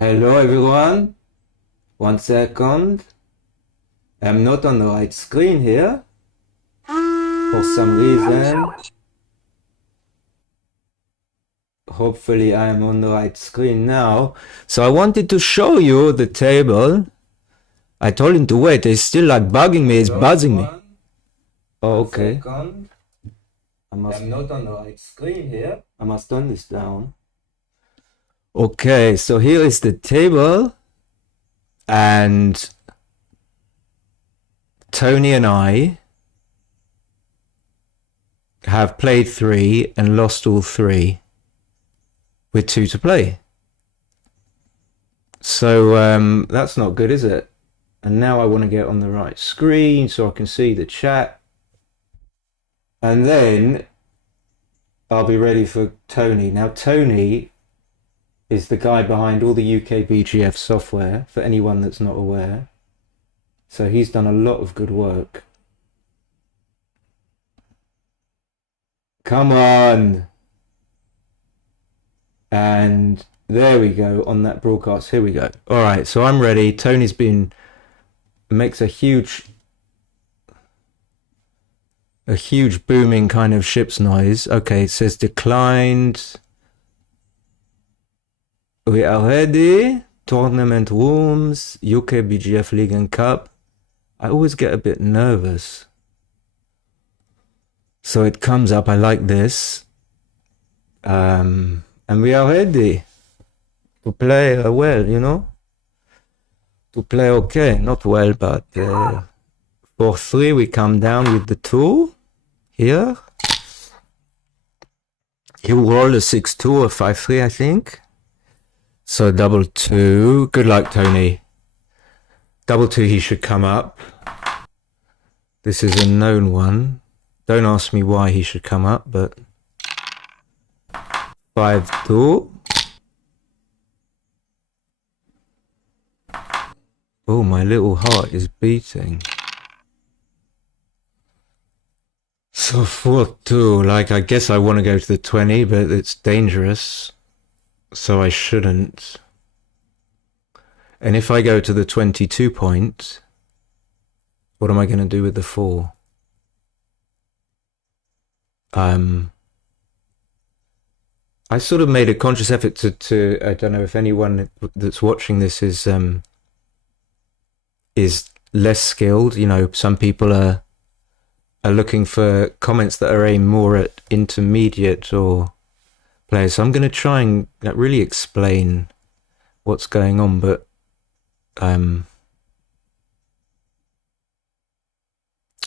Hello everyone, 1 second. I'm not on the right screen here for some reason. Hopefully I am on the right screen now. So I wanted to show you the table. I told him to wait, it's still like bugging me, it's buzzing me. Oh, okay. I'm not on the right screen here. I must turn this down. Okay, so here is the table, and Tony and I have played 3 and lost all 3 with 2 to play. So that's not good, is it? And now I want to get on the right screen so I can see the chat. And then I'll be ready for Tony. Now Tony is the guy behind all the UKBGF software, for anyone that's not aware. So he's done a lot of good work. Come on! And there we go on that broadcast. Here we go. All right, so I'm ready. Tony's makes a huge booming kind of ship's noise. Okay, it says declined. We are ready. Tournament rooms, UKBGF League and Cup. I always get a bit nervous. So it comes up, I like this. And we are ready to play well, you know? To play okay, not well, but for 3 we come down with the 2 here. He rolled a 6-2 or 5-3, I think. So double 2. Good luck, Tony. Double 2, he should come up. This is a known one. Don't ask me why he should come up, but 5-2. Oh, my little heart is beating. So 4-2, like I guess I want to go to the 20, but it's dangerous. So I shouldn't. And if I go to the 22 point, what am I going to do with the 4? I sort of made a conscious effort to I don't know if anyone that's watching this is less skilled. You know, some people are looking for comments that are aimed more at intermediate or players. So I'm going to try and really explain what's going on, but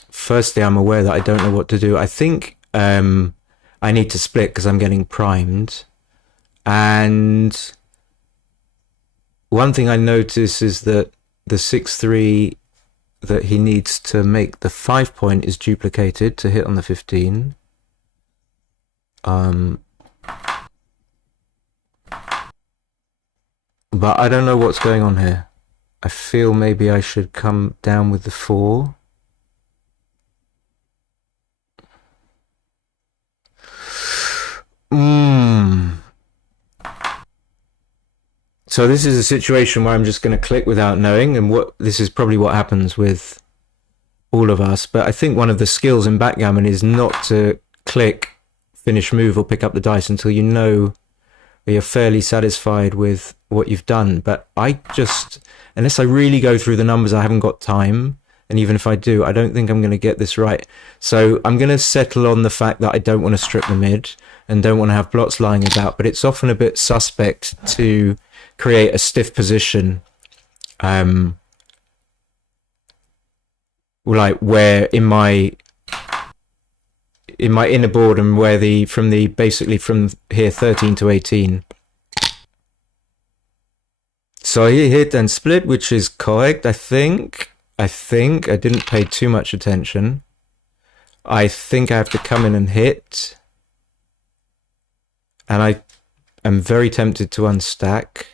firstly, I'm aware that I don't know what to do. I think I need to split because I'm getting primed. And one thing I notice is that the 6-3 that he needs to make the 5 point is duplicated to hit on the 15. But I don't know what's going on here. I feel maybe I should come down with the 4. So this is a situation where I'm just going to click without knowing, and this is probably what happens with all of us. But I think one of the skills in backgammon is not to click, finish move, or pick up the dice until you know that you're fairly satisfied with what you've done. But I just, unless I really go through the numbers, I haven't got time. And even if I do, I don't think I'm going to get this right. So I'm going to settle on the fact that I don't want to strip the mid and don't want to have blots lying about. But it's often a bit suspect to create a stiff position, like where in my inner board and where basically from here 13 to 18. So he hit and split, which is correct. I think I didn't pay too much attention. I think I have to come in and hit, and I am very tempted to unstack.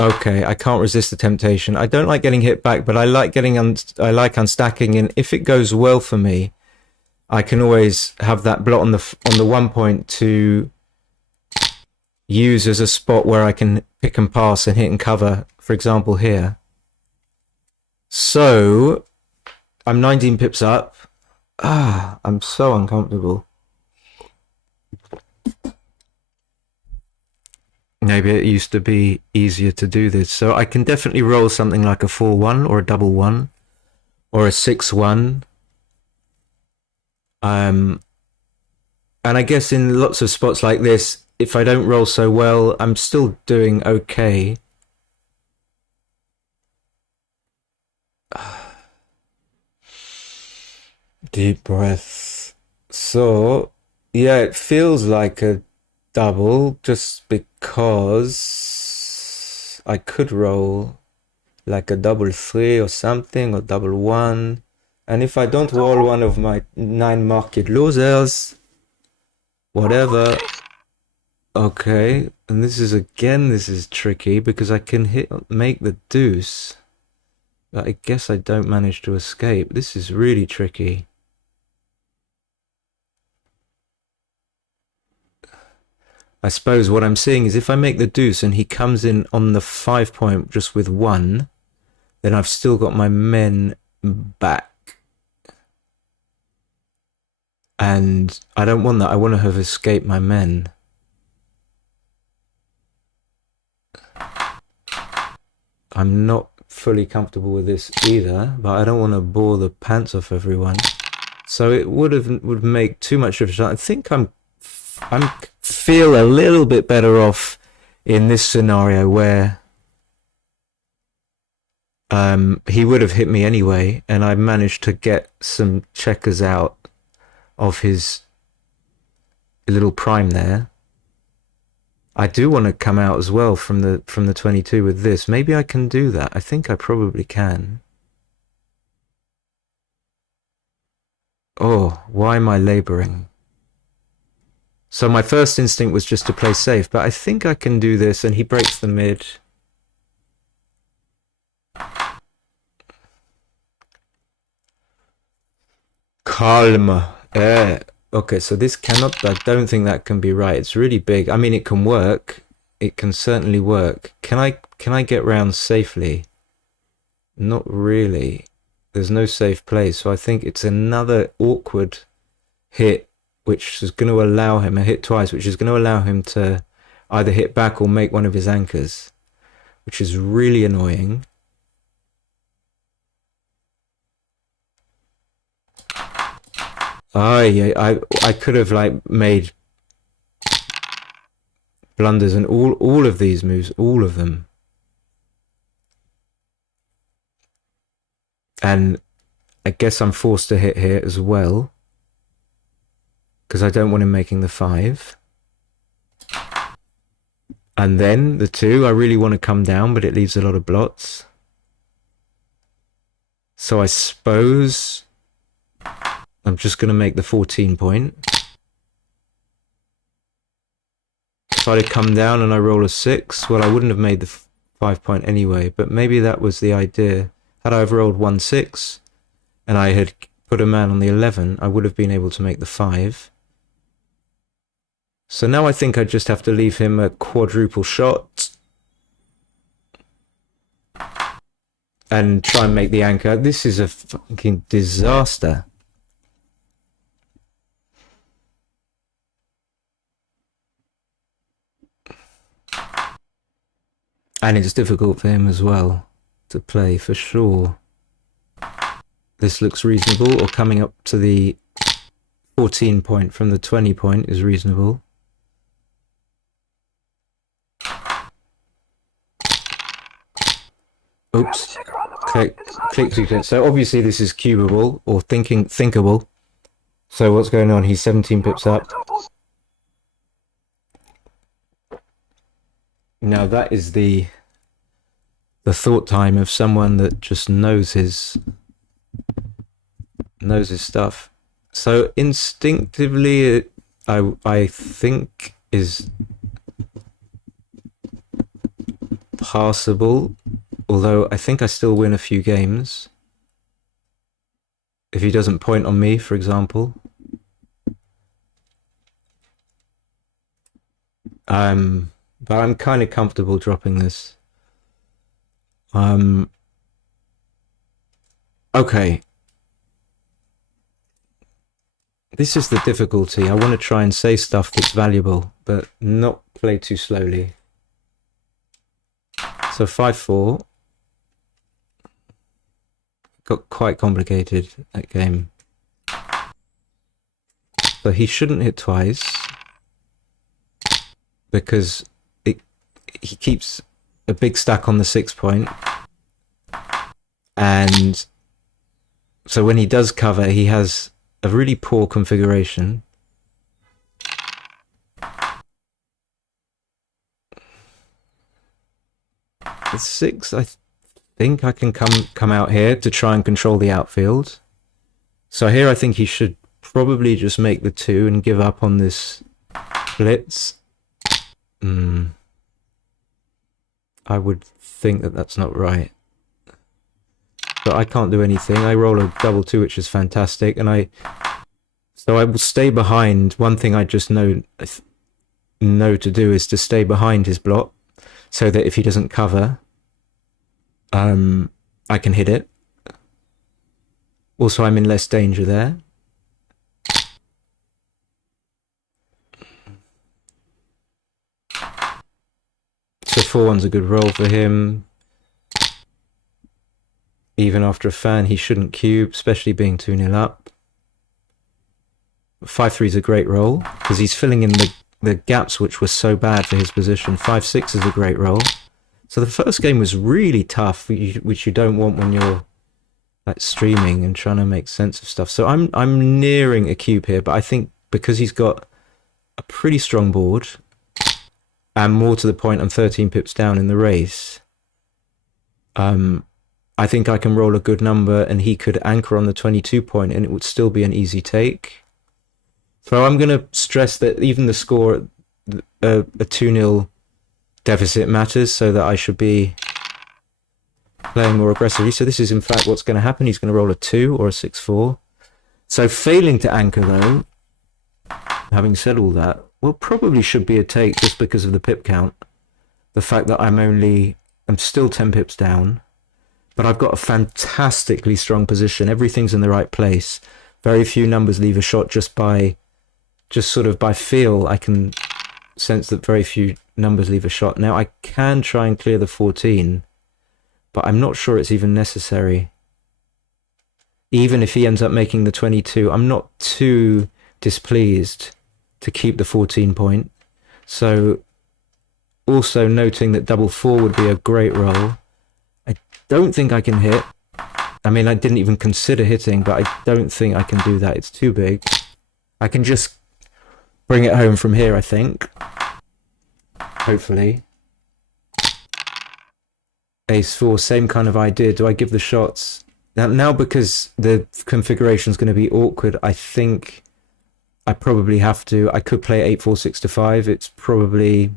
Okay, I can't resist the temptation. I don't like getting hit back, but I like unstacking, and if it goes well for me, I can always have that blot on the 1 point to use as a spot where I can pick and pass and hit and cover, for example, here. So I'm 19 pips up. I'm so uncomfortable. Maybe it used to be easier to do this. So I can definitely roll something like a 4-1 or a double 1 or a 6-1. And I guess in lots of spots like this, if I don't roll so well, I'm still doing okay. Deep breath. So, yeah, it feels like a double just because I could roll like a double 3 or something, or double 1. And if I don't roll one of my 9 market losers, whatever. Okay, and this is tricky because I can make the deuce. But I guess I don't manage to escape. This is really tricky. I suppose what I'm seeing is if I make the deuce and he comes in on the 5 point just with 1, then I've still got my men back. And I don't want that. I want to have escaped my men. I'm not fully comfortable with this either, but I don't want to bore the pants off everyone. So it would make too much of a shot. I think I'm feel a little bit better off in this scenario where he would have hit me anyway, and I managed to get some checkers out of his little prime there. I do want to come out as well from the 22 with this. Maybe I can do that. I think I probably can. Oh, why am I laboring? So my first instinct was just to play safe, but I think I can do this, and he breaks the mid. Calm. Okay, so this cannot, I don't think that can be right. It's really big. I mean, it can work. It can certainly work. Can I get round safely? Not really. There's no safe place, so I think it's another awkward hit, which is going to allow him, a hit twice, which is going to allow him to either hit back or make one of his anchors, which is really annoying. Yeah, I could have like made blunders and all of these moves, all of them. And I guess I'm forced to hit here as well, because I don't want him making the 5. And then the 2, I really want to come down, but it leaves a lot of blots. So I suppose I'm just going to make the 14 point. If I'd have come down and I roll a 6, well, I wouldn't have made the 5 point anyway, but maybe that was the idea. Had I rolled 1-6 and I had put a man on the 11, I would have been able to make the 5. So now I think I just have to leave him a quadruple shot and try and make the anchor. This is a fucking disaster. And it's difficult for him as well to play, for sure. This looks reasonable, or coming up to the 14 point from the 20 point is reasonable. Oops. Click. So obviously this is cubable, or thinkable. So what's going on? He's 17 pips up. Now that is the thought time of someone that just knows his stuff. So instinctively, I think is passable, although I think I still win a few games if he doesn't point on me, for example. But I'm kind of comfortable dropping this. Okay. This is the difficulty. I want to try and say stuff that's valuable, but not play too slowly. So 5-4. Got quite complicated, that game. So he shouldn't hit twice, because he keeps a big stack on the 6 point. And so when he does cover, he has a really poor configuration. The 6, I think I can come out here to try and control the outfield. So here I think he should probably just make the 2 and give up on this blitz. I would think that that's not right. But I can't do anything. I roll a double 2, which is fantastic, and so I will stay behind. One thing I just know to do is to stay behind his block, so that if he doesn't cover, I can hit it. Also, I'm in less danger there. So 4-1's a good roll for him. Even after a fan, he shouldn't cube, especially being 2-0 up. 5-3's a great roll, because he's filling in the gaps which were so bad for his position. 5-6 is a great roll. So the first game was really tough, which you don't want when you're like streaming and trying to make sense of stuff. So I'm nearing a cube here, but I think because he's got a pretty strong board, and more to the point, I'm 13 pips down in the race. I think I can roll a good number, and he could anchor on the 22 point, and it would still be an easy take. So I'm going to stress that even the score, a 2-0 deficit matters, so that I should be playing more aggressively. So this is in fact what's going to happen. He's going to roll a 2 or a 6-4. So failing to anchor though, having said all that, well, probably should be a take just because of the pip count. The fact that I'm still 10 pips down, but I've got a fantastically strong position. Everything's in the right place. Very few numbers leave a shot just sort of by feel. I can sense that very few numbers leave a shot. Now I can try and clear the 14, but I'm not sure it's even necessary. Even if he ends up making the 22, I'm not too displeased to keep the 14 point. So also noting that double 4 would be a great roll. I don't think I can hit. I mean, I didn't even consider hitting, but I don't think I can do that. It's too big. I can just bring it home from here, I think. Hopefully. Ace 4, same kind of idea. Do I give the shots? Now because the configuration is going to be awkward, I think I probably have to. I could play 8-4-6-5. It's probably,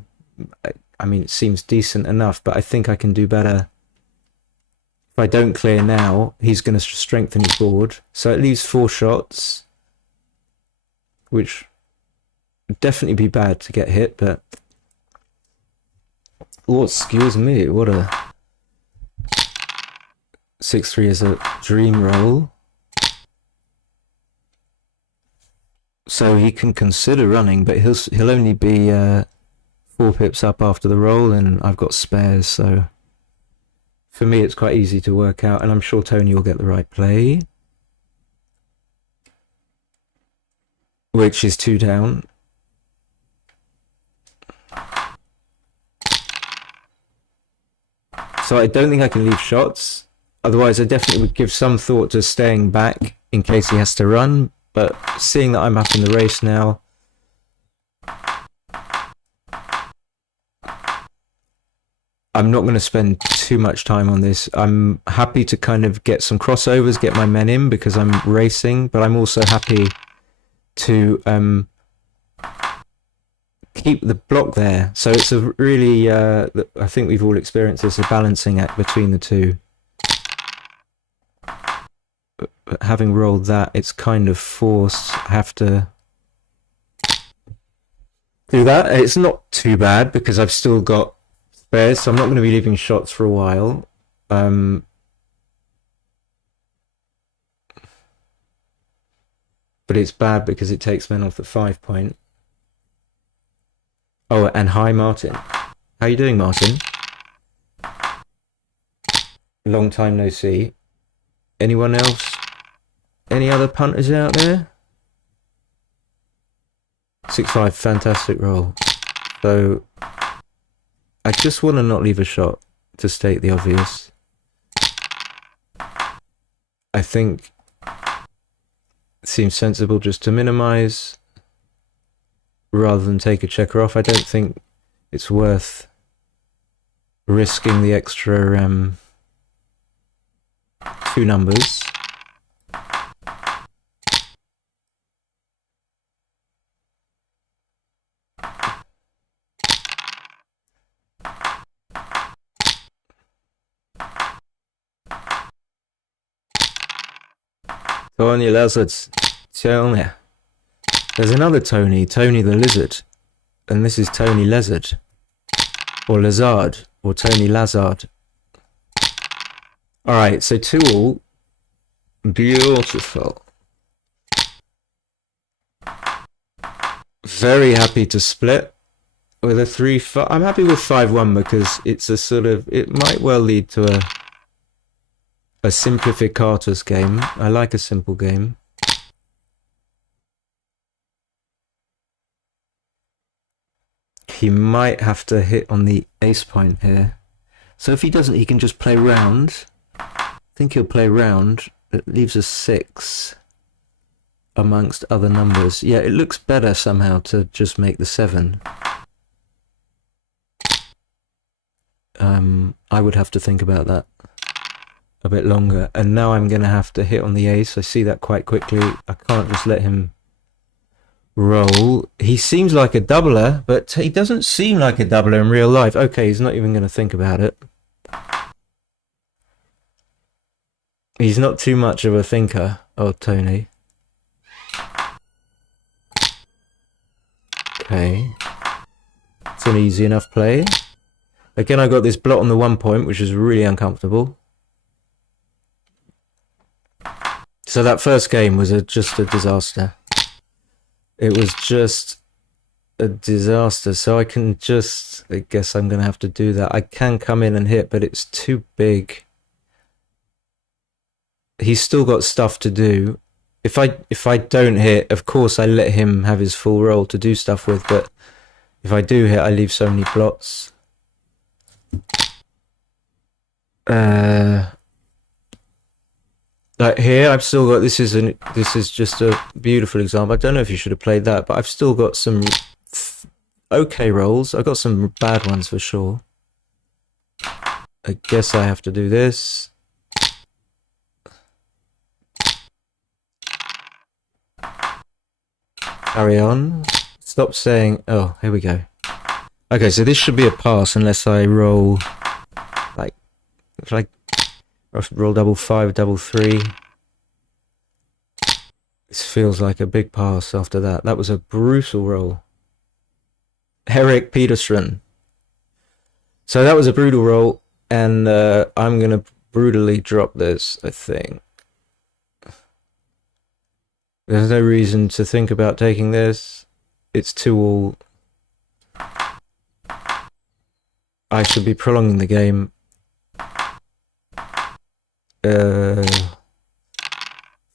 I mean, it seems decent enough, but I think I can do better. If I don't clear now, he's going to strengthen his board. So it leaves 4 shots, which would definitely be bad to get hit, but oh, excuse me, what a 6-3 is a dream roll. So he can consider running, but he'll only be 4 pips up after the roll, and I've got spares, so for me it's quite easy to work out, and I'm sure Tony will get the right play, which is 2 down. So I don't think I can leave shots. Otherwise, I definitely would give some thought to staying back in case he has to run. But seeing that I'm up in the race now, I'm not going to spend too much time on this. I'm happy to kind of get some crossovers, get my men in because I'm racing, but I'm also happy to keep the block there. So it's a really, I think we've all experienced this, a balancing act between the two. But having rolled that, it's kind of forced. I have to do that. It's not too bad because I've still got spares, so I'm not going to be leaving shots for a while. But it's bad because it takes men off the 5 point. Oh, and hi, Martin. How you doing, Martin? Long time no see. Anyone else? Any other punters out there? 6-5, fantastic roll. So, I just want to not leave a shot, to state the obvious. I think it seems sensible just to minimize rather than take a checker off. I don't think it's worth risking the extra 2 numbers. Tony Lezard, Tony. There's another Tony, Tony the Lizard, and this is Tony Lezard, or Lezard, or Tony Lezard. Alright, so 2-all. Beautiful. Very happy to split with a 3-5. I'm happy with 5-1 because it's a sort of, it might well lead to a simplificatus game. I like a simple game. He might have to hit on the ace point here. So if he doesn't, he can just play round. I think he'll play round. It leaves a 6 amongst other numbers. Yeah, it looks better somehow to just make the 7. I would have to think about that a bit longer. And now I'm going to have to hit on the ace. I see that quite quickly. I can't just let him roll. He seems like a doubler, but he doesn't seem like a doubler in real life. Okay, he's not even going to think about it. He's not too much of a thinker, oh Tony. Okay. It's an easy enough play. Again, I got this blot on the 1 point, which is really uncomfortable. So that first game was just a disaster. It was just a disaster. So I guess I'm going to have to do that. I can come in and hit, but it's too big. He's still got stuff to do. If I don't hit, of course I let him have his full roll to do stuff with, but if I do hit, I leave so many blots. Like here, I've still got, this is just a beautiful example. I don't know if you should have played that, but I've still got some okay rolls. I've got some bad ones for sure. I guess I have to do this. Carry on. Stop saying, oh, here we go. Okay, so this should be a pass unless I roll, like, if I roll double 5, double 3. This feels like a big pass after that. That was a brutal roll. Eric Peterson. So that was a brutal roll, and I'm going to brutally drop this, I think. There's no reason to think about taking this. It's 2-all. I should be prolonging the game. 5-1,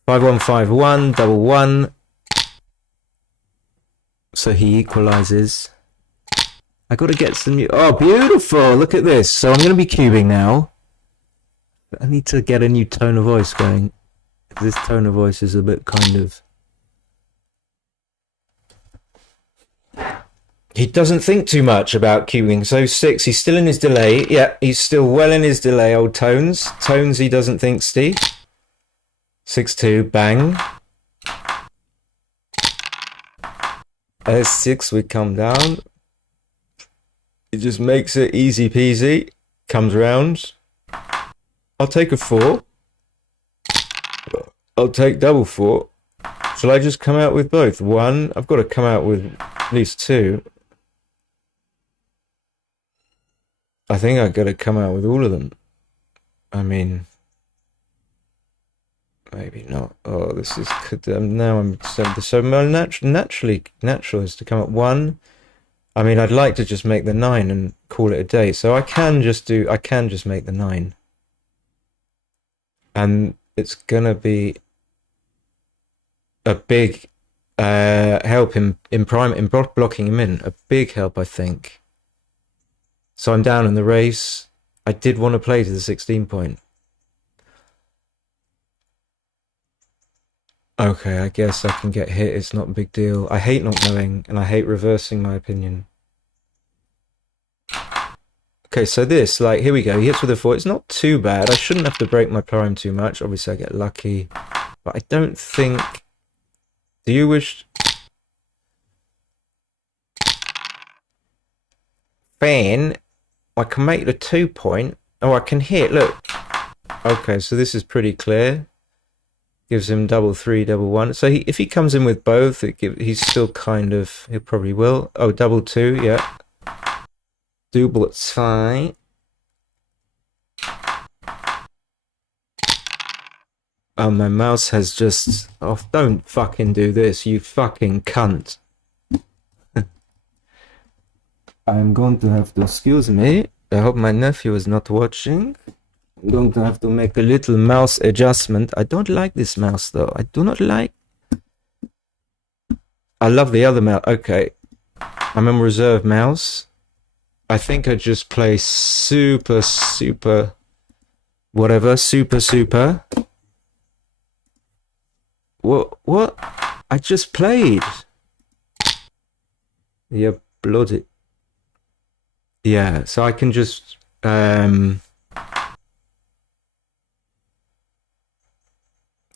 5-1, double 1. So he equalizes. I got to get some. Oh, beautiful! Look at this. So I'm going to be cubing now. I need to get a new tone of voice going. This tone of voice is a bit kind of. He doesn't think too much about cubing. So 6, he's still in his delay. Yeah, he's still well in his delay, old Tones. Tones, he doesn't think, Steve. 6-2, bang. S6, we come down. It just makes it easy peasy. Comes round. I'll take a 4. I'll take double 4. Shall I just come out with both? 1. I've got to come out with at least 2. I think I got to come out with all of them. I mean, maybe not. Oh, this is now I'm so natural is to come up one. I mean, I'd like to just make the 9 and call it a day. So I can just make the 9, and it's gonna be a big help in blocking him in. A big help, I think. So I'm down in the race. I did want to play to the 16 point. Okay, I guess I can get hit. It's not a big deal. I hate not knowing, and I hate reversing my opinion. Okay, so this, like, here we go. He hits with a 4. It's not too bad. I shouldn't have to break my prime too much. Obviously, I get lucky. But I don't think... Do you wish... Fan, I can make the 2 point. Oh, I can hit, look. Okay, so this is pretty clear. Gives him double 3, double 1. So if he comes in with both, he's still kind of... He probably will. Oh, double 2, yeah. Double, it's fine. Oh, my mouse has just... Oh, don't fucking do this, you fucking cunt. I'm going to have to... Excuse me. I hope my nephew is not watching. I'm going to have to make a little mouse adjustment. I don't like this mouse, though. I do not like... I love the other mouse. Okay. I'm in reserve mouse. I think I just play super... Whatever. Super. What? I just played. Yeah, bloody... Yeah, so I can just...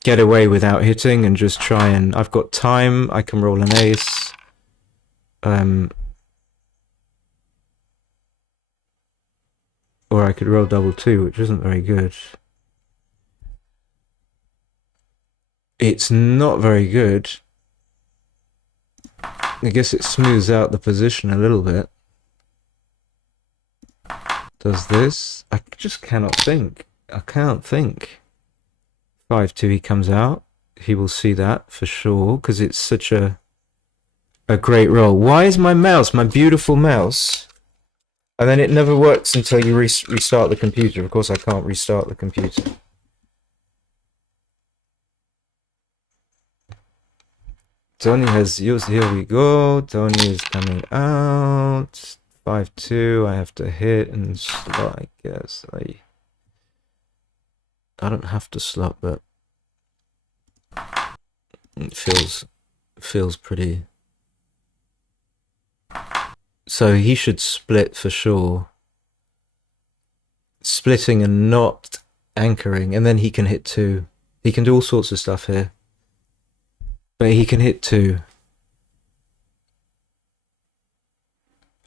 get away without hitting and just try and... I've got time. I can roll an ace. Or I could roll double 2, which isn't very good. It's not very good. I guess it smooths out the position a little bit. Does this? I just cannot think. I can't think. 5-2, he comes out. He will see that for sure, because it's such a great roll. Why is my mouse, my beautiful mouse... And then it never works until you restart the computer. Of course, I can't restart the computer. Tony has used... Here we go. Tony is coming out. 5-2. I have to hit and slot, I guess. I don't have to slot, but... It feels pretty... So he should split for sure. Splitting and not anchoring, and then he can hit 2. He can do all sorts of stuff here. But he can hit 2.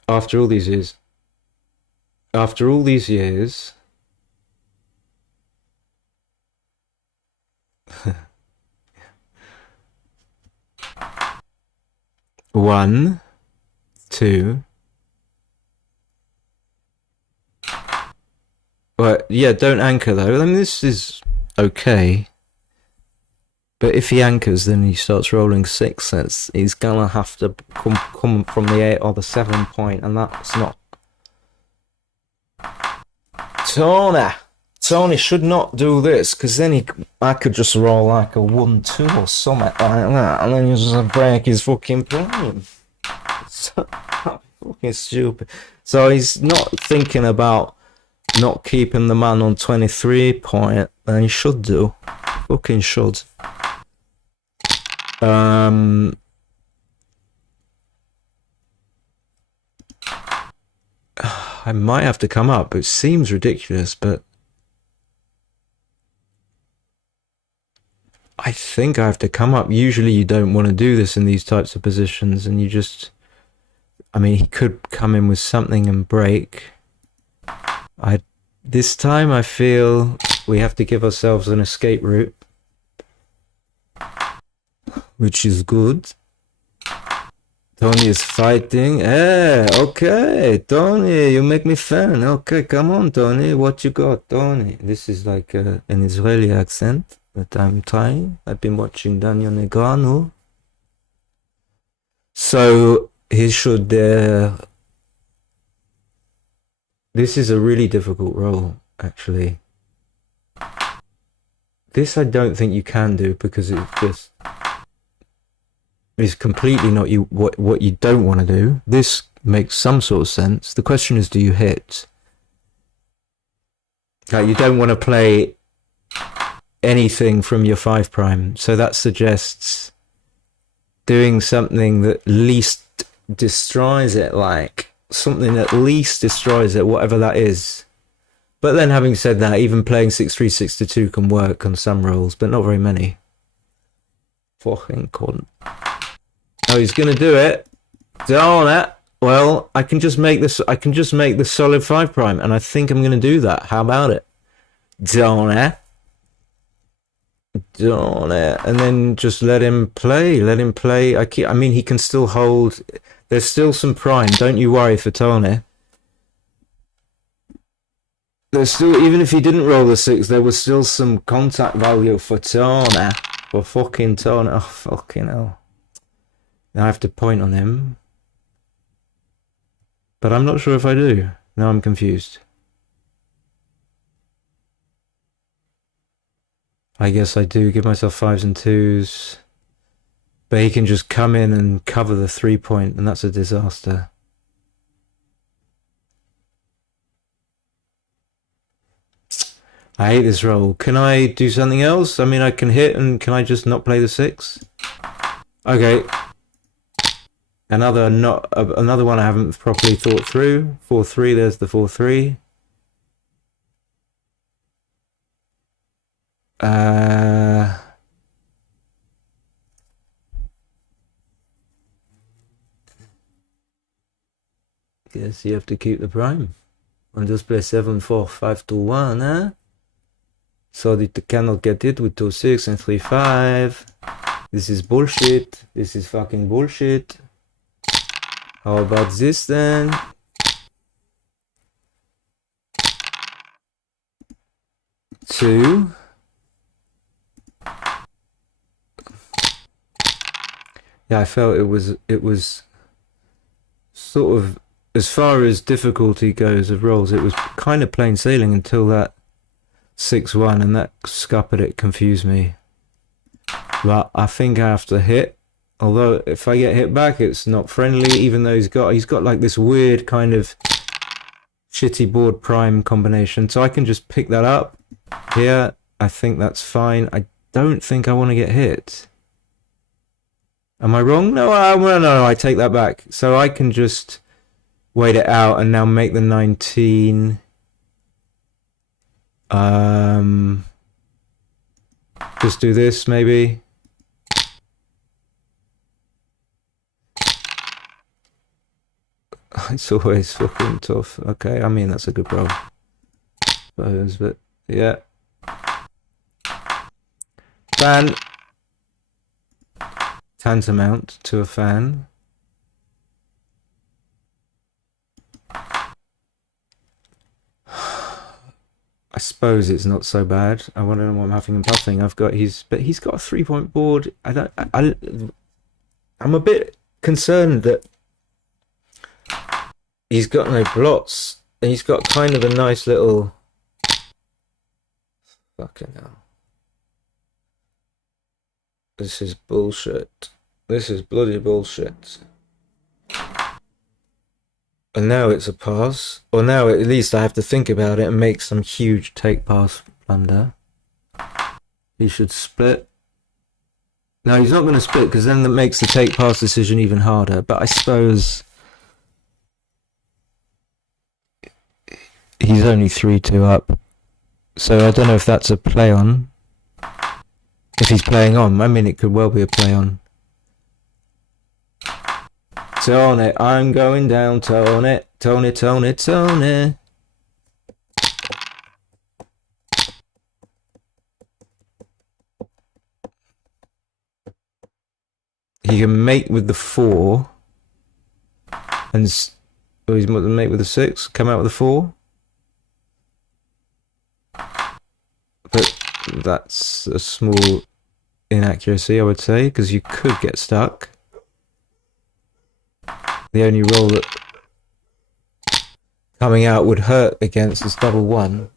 After all these years. After all these years... 1, 2... But yeah, don't anchor though. I mean, this is okay. But if he anchors, then he starts rolling 6. He's gonna have to come from the 8 or the 7 point, and that's not... Tony should not do this, because then I could just roll like a 1-2 or something like that, and then he's just break his fucking prime. So fucking stupid. So he's not thinking about not keeping the man on 23 point, and he should do. Fucking should. I might have to come up. It seems ridiculous, but I think I have to come up. Usually you don't want to do this in these types of positions, and you just... I mean, he could come in with something and break. This time I feel we have to give ourselves an escape route, which is good. Tony is fighting. Eh, okay, Tony, you make me fan. Okay, come on, Tony. What you got, Tony? This is like an Israeli accent that I'm trying. I've been watching Daniel Negreanu. So he should. This is a really difficult role, actually. This I don't think you can do because it just is completely not what you don't want to do. This makes some sort of sense. The question is, do you hit? Like, you don't want to play anything from your 5 prime, so that suggests doing something that least destroys it, like something that least destroys it, whatever that is. But then, having said that, even playing 6-3, 6-2 can work on some rolls, but not very many. Fucking cunt. Oh, he's gonna do it. Darn it. Well, I can just make this. I can just make the solid 5 prime, and I think I'm gonna do that. How about it? Darn it. Darn it. And then just let him play. Let him play. I mean, he can still hold. There's still some prime. Don't you worry for Tony. There's still, even if he didn't roll the 6, there was still some contact value for Tony. For fucking Tony. Oh, fucking hell. Now I have to point on him. But I'm not sure if I do. Now I'm confused. I guess I do give myself 5s and 2s. But he can just come in and cover the 3-point, and that's a disaster. I hate this roll. Can I do something else? I mean, I can hit, and can I just not play the 6? Okay. Another one I haven't properly thought through. 4-3, there's the 4-3. Guess you have to keep the prime. And just play 7-4, 5-1, eh? So that you cannot get it with 2-6 and 3-5. This is bullshit. This is fucking bullshit. How about this then? Two. Yeah, I felt it was sort of, as far as difficulty goes of rolls, it was kind of plain sailing until that 6-1, and that scuppered it confused me. But I think I have to hit. Although if I get hit back, it's not friendly. Even though he's got like this weird kind of shitty board prime combination, so I can just pick that up here. I think that's fine. I don't think I want to get hit. Am I wrong? No, no, I take that back. So I can just wait it out and now make the 19. Just do this maybe. It's always fucking tough. Okay, I mean that's a good roll. But yeah. Fan. Tantamount to a fan. I suppose it's not so bad. I want to know what I'm huffing and puffing. But he's got a 3-point board. I'm a bit concerned that he's got no blots. And he's got kind of a nice little, fucking hell. This is bullshit. This is bloody bullshit. And now it's a pass. Or now at least I have to think about it and make some huge take pass blunder. He should split. No, he's not going to split because then that makes the take pass decision even harder. But I suppose he's only 3-2 up. So I don't know if that's a play on. If he's playing on, I mean it could well be a play on. Tony, I'm going down, Tony. Tony, Tony, Tony. He can mate with the 4. And he's mate with a 6, come out with a 4. But that's a small inaccuracy, I would say, because you could get stuck. The only roll that coming out would hurt against is double 1.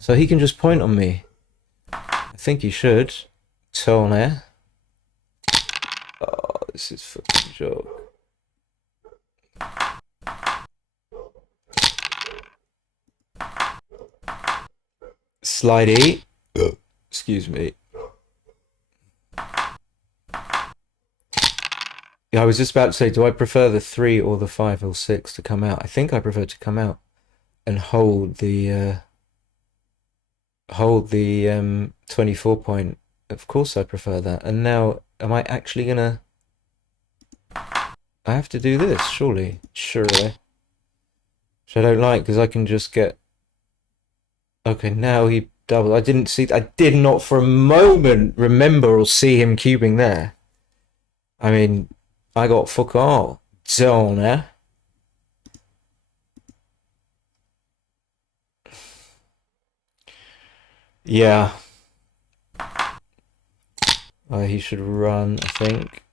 So he can just point on me. I think he should. Tone. Oh, this is fucking joke. Slidey. Excuse me. Yeah, I was just about to say, do I prefer the 3 or the 5 or 6 to come out? I think I prefer to come out and hold the 24 point. Of course I prefer that. And now, am I actually gonna... I have to do this, surely. Surely. Which I don't like, because I can just get... Okay, now he doubled. I did not for a moment remember or see him cubing there. I mean, I got fuck all. Don't. Yeah. He should run, I think.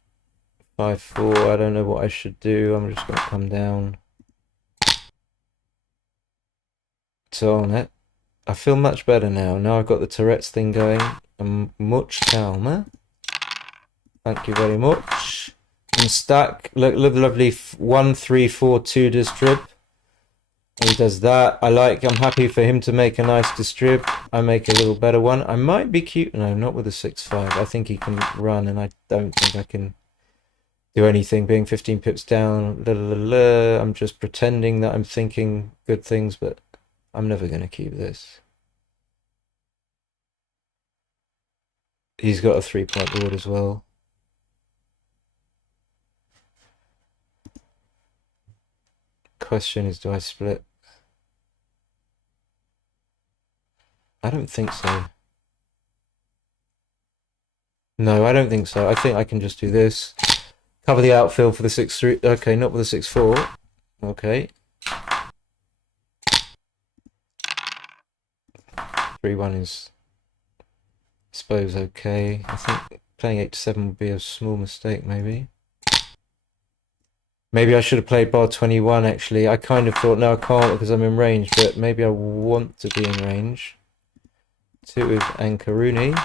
5-4. I don't know what I should do. I'm just going to come down. Don't. I feel much better now. Now I've got the Tourette's thing going. I'm much calmer. Thank you very much. And stack. Look, lovely 1, 3, 4, 2 distrib. He does that. I'm happy for him to make a nice distrib. I make a little better one. I might be cute. No, not with a 6-5. I think he can run, and I don't think I can do anything. Being 15 pips down. I'm just pretending that I'm thinking good things, but I'm never going to keep this. He's got a 3-point board as well. Question is, do I split? I don't think so. No, I don't think so. I think I can just do this. Cover the outfield for the 6-3. Okay, not with the 6-4. Okay. 3-1 is, I suppose, okay. I think playing 8-7 would be a small mistake, maybe. Maybe I should have played bar 21, actually. I kind of thought, no, I can't because I'm in range, but maybe I want to be in range. 2 with Ankaruni.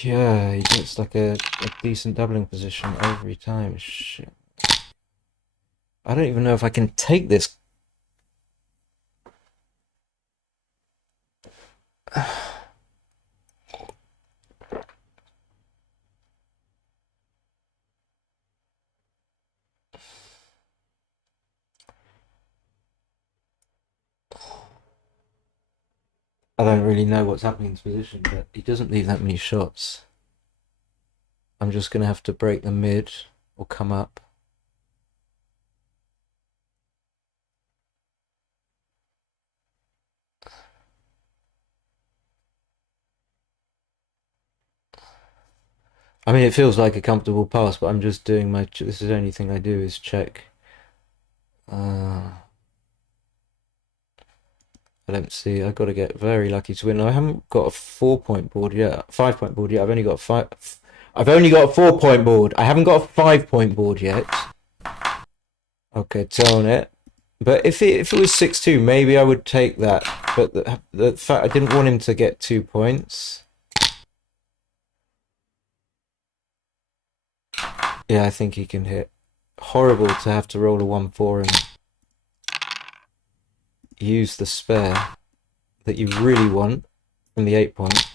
Yeah, he gets like a decent doubling position every time. Shit. I don't even know if I can take this. I don't really know what's happening in this position, but he doesn't leave that many shots. I'm just going to have to break the mid or come up. I mean, it feels like a comfortable pass, but I'm just doing this is the only thing I do is check. I don't see. I've got to get very lucky to win. I haven't got a 4-point board yet. 5-point board yet. I've only got a 4-point board. I haven't got a 5-point board yet. Okay, tone it. But if it was 6-2, maybe I would take that. But the fact I didn't want him to get 2 points. Yeah, I think he can hit. Horrible to have to roll a 1-4 and use the spare that you really want from the 8-point.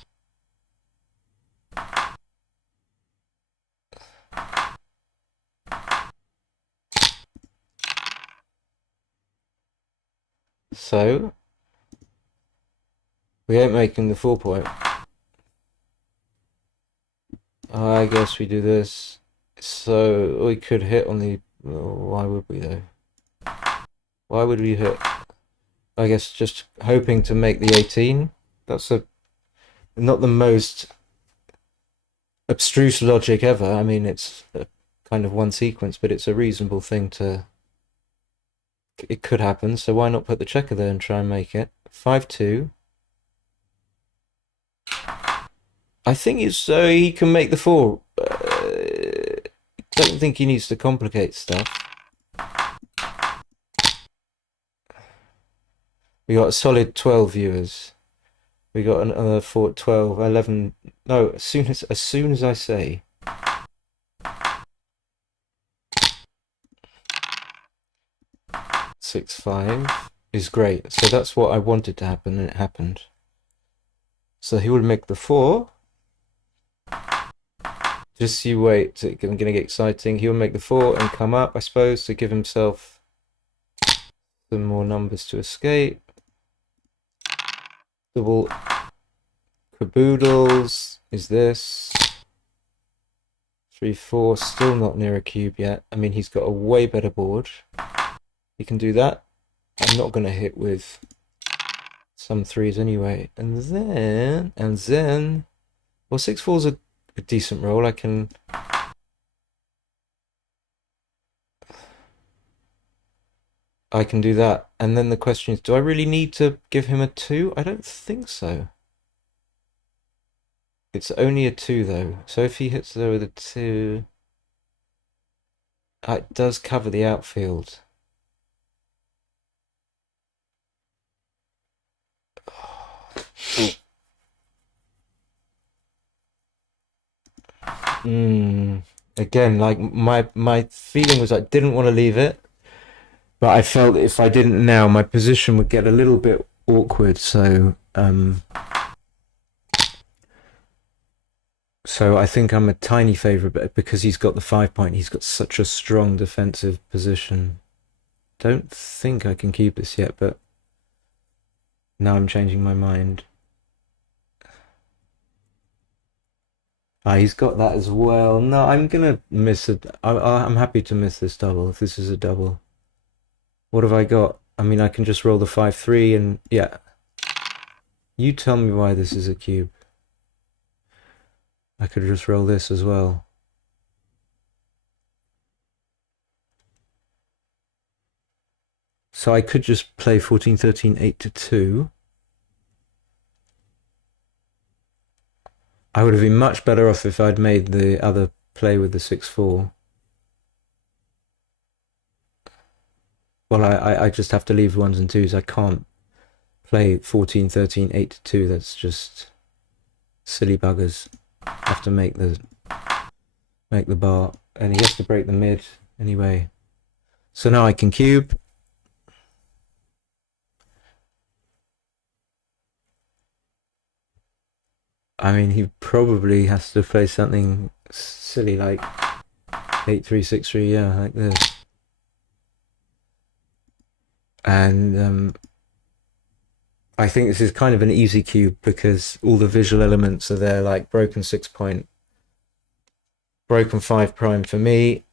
So we ain't making the 4-point. I guess we do this. So we could hit on the... why would we though? Why would we hit? I guess just hoping to make the 18. That's not the most abstruse logic ever. I mean, it's a kind of one sequence, but it's a reasonable thing to. It could happen, so why not put the checker there and try and make it 5-2. I think it's so he can make the 4. Don't think he needs to complicate stuff. We got a solid 12 viewers. We got another 4, 12, 11. No, as soon as I say 6-5 is great. So that's what I wanted to happen, and it happened. So he will make the 4. Just you wait. It's going to get exciting. He'll make the 4 and come up, I suppose, to give himself some more numbers to escape. Double caboodles is this. 3-4, still not near a cube yet. I mean, he's got a way better board. He can do that. I'm not going to hit with some 3s anyway. And then, well, 6-4's a decent roll. I can do that. And then the question is, do I really need to give him a 2? I don't think so. It's only a 2 though. So if he hits there with a 2, it does cover the outfield. Again, like my feeling was I didn't want to leave it, but I felt if I didn't now, my position would get a little bit awkward. So I think I'm a tiny favourite, because he's got the 5 point. He's got such a strong defensive position. Don't think I can keep this yet, but now I'm changing my mind. He's got that as well. No, I'm gonna miss it. I'm happy to miss this double if this is a double. What have I got? I mean, I can just roll the 5-3 and yeah. You tell me why this is a cube. I could just roll this as well. So I could just play 14, 13, 8-2. I would have been much better off if I'd made the other play with the 6-4. Well, I just have to leave 1s and 2s. I can't play 14, 13, 8-2. That's just silly buggers. I have to make the bar, and he has to break the mid anyway. So now I can cube. I mean, he probably has to play something silly like 8-3, 6-3, yeah, like this. And I think this is kind of an easy cube because all the visual elements are there, like broken 6 point, broken 5 prime for me,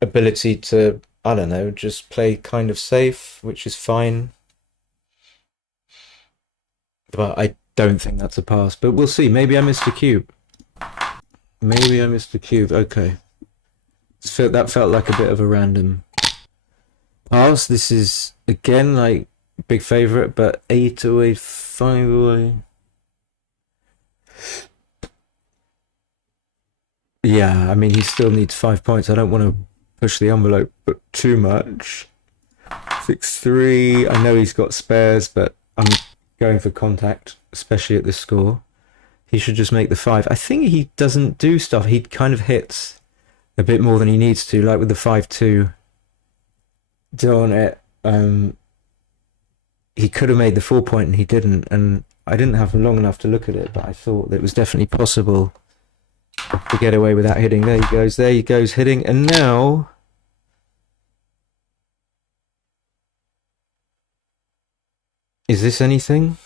ability to, I don't know, just play kind of safe, which is fine. But I don't think that's a pass, but we'll see. Maybe I missed a cube. Okay. That felt like a bit of a random pass. This is, again, like, big favourite, but 8 away, 5 away. Yeah, I mean, he still needs 5 points. I don't want to push the envelope too much. 6-3. I know he's got spares, but I'm going for contact, especially at this score. He should just make the 5. I think he doesn't do stuff. He kind of hits a bit more than he needs to, like with the 5-2. Darn it. He could have made the 4 point and he didn't, and I didn't have long enough to look at it, but I thought that it was definitely possible to get away without hitting. There he goes hitting, and now is this anything?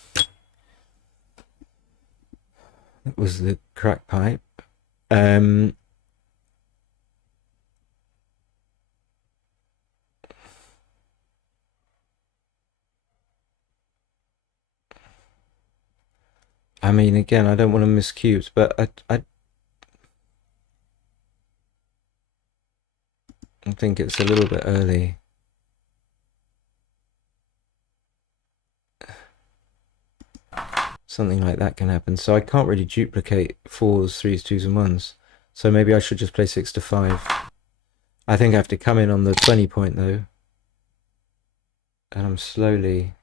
That was the crack pipe. I mean, again, I don't want to miss cubes, but I think it's a little bit early. Something like that can happen. So I can't really duplicate 4s, 3s, 2s, and 1s. So maybe I should just play 6 to 5. I think I have to come in on the 20 point though. And I'm slowly...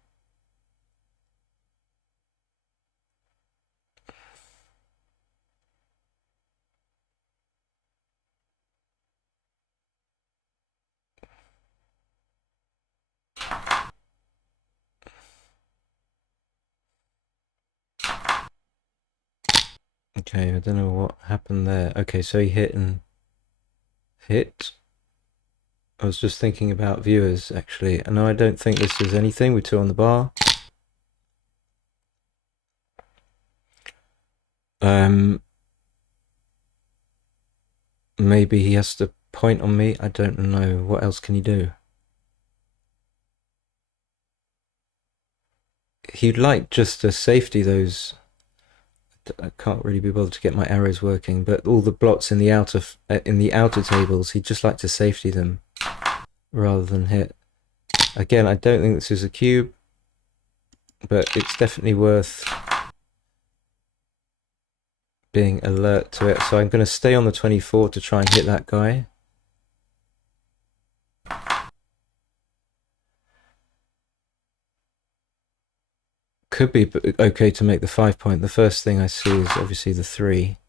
Okay, I don't know what happened there. Okay, so he hit and hit. I was just thinking about viewers, actually. And no, I don't think this is anything. We're 2 on the bar. Maybe he has to point on me. I don't know. What else can he do? He'd like just to safety those... I can't really be bothered to get my arrows working, but all the blots in the outer tables, he'd just like to safety them rather than hit. Again, I don't think this is a cube, but it's definitely worth being alert to it. So I'm going to stay on the 24 to try and hit that guy. Could be okay to make the 5 point. The first thing I see is obviously the 3.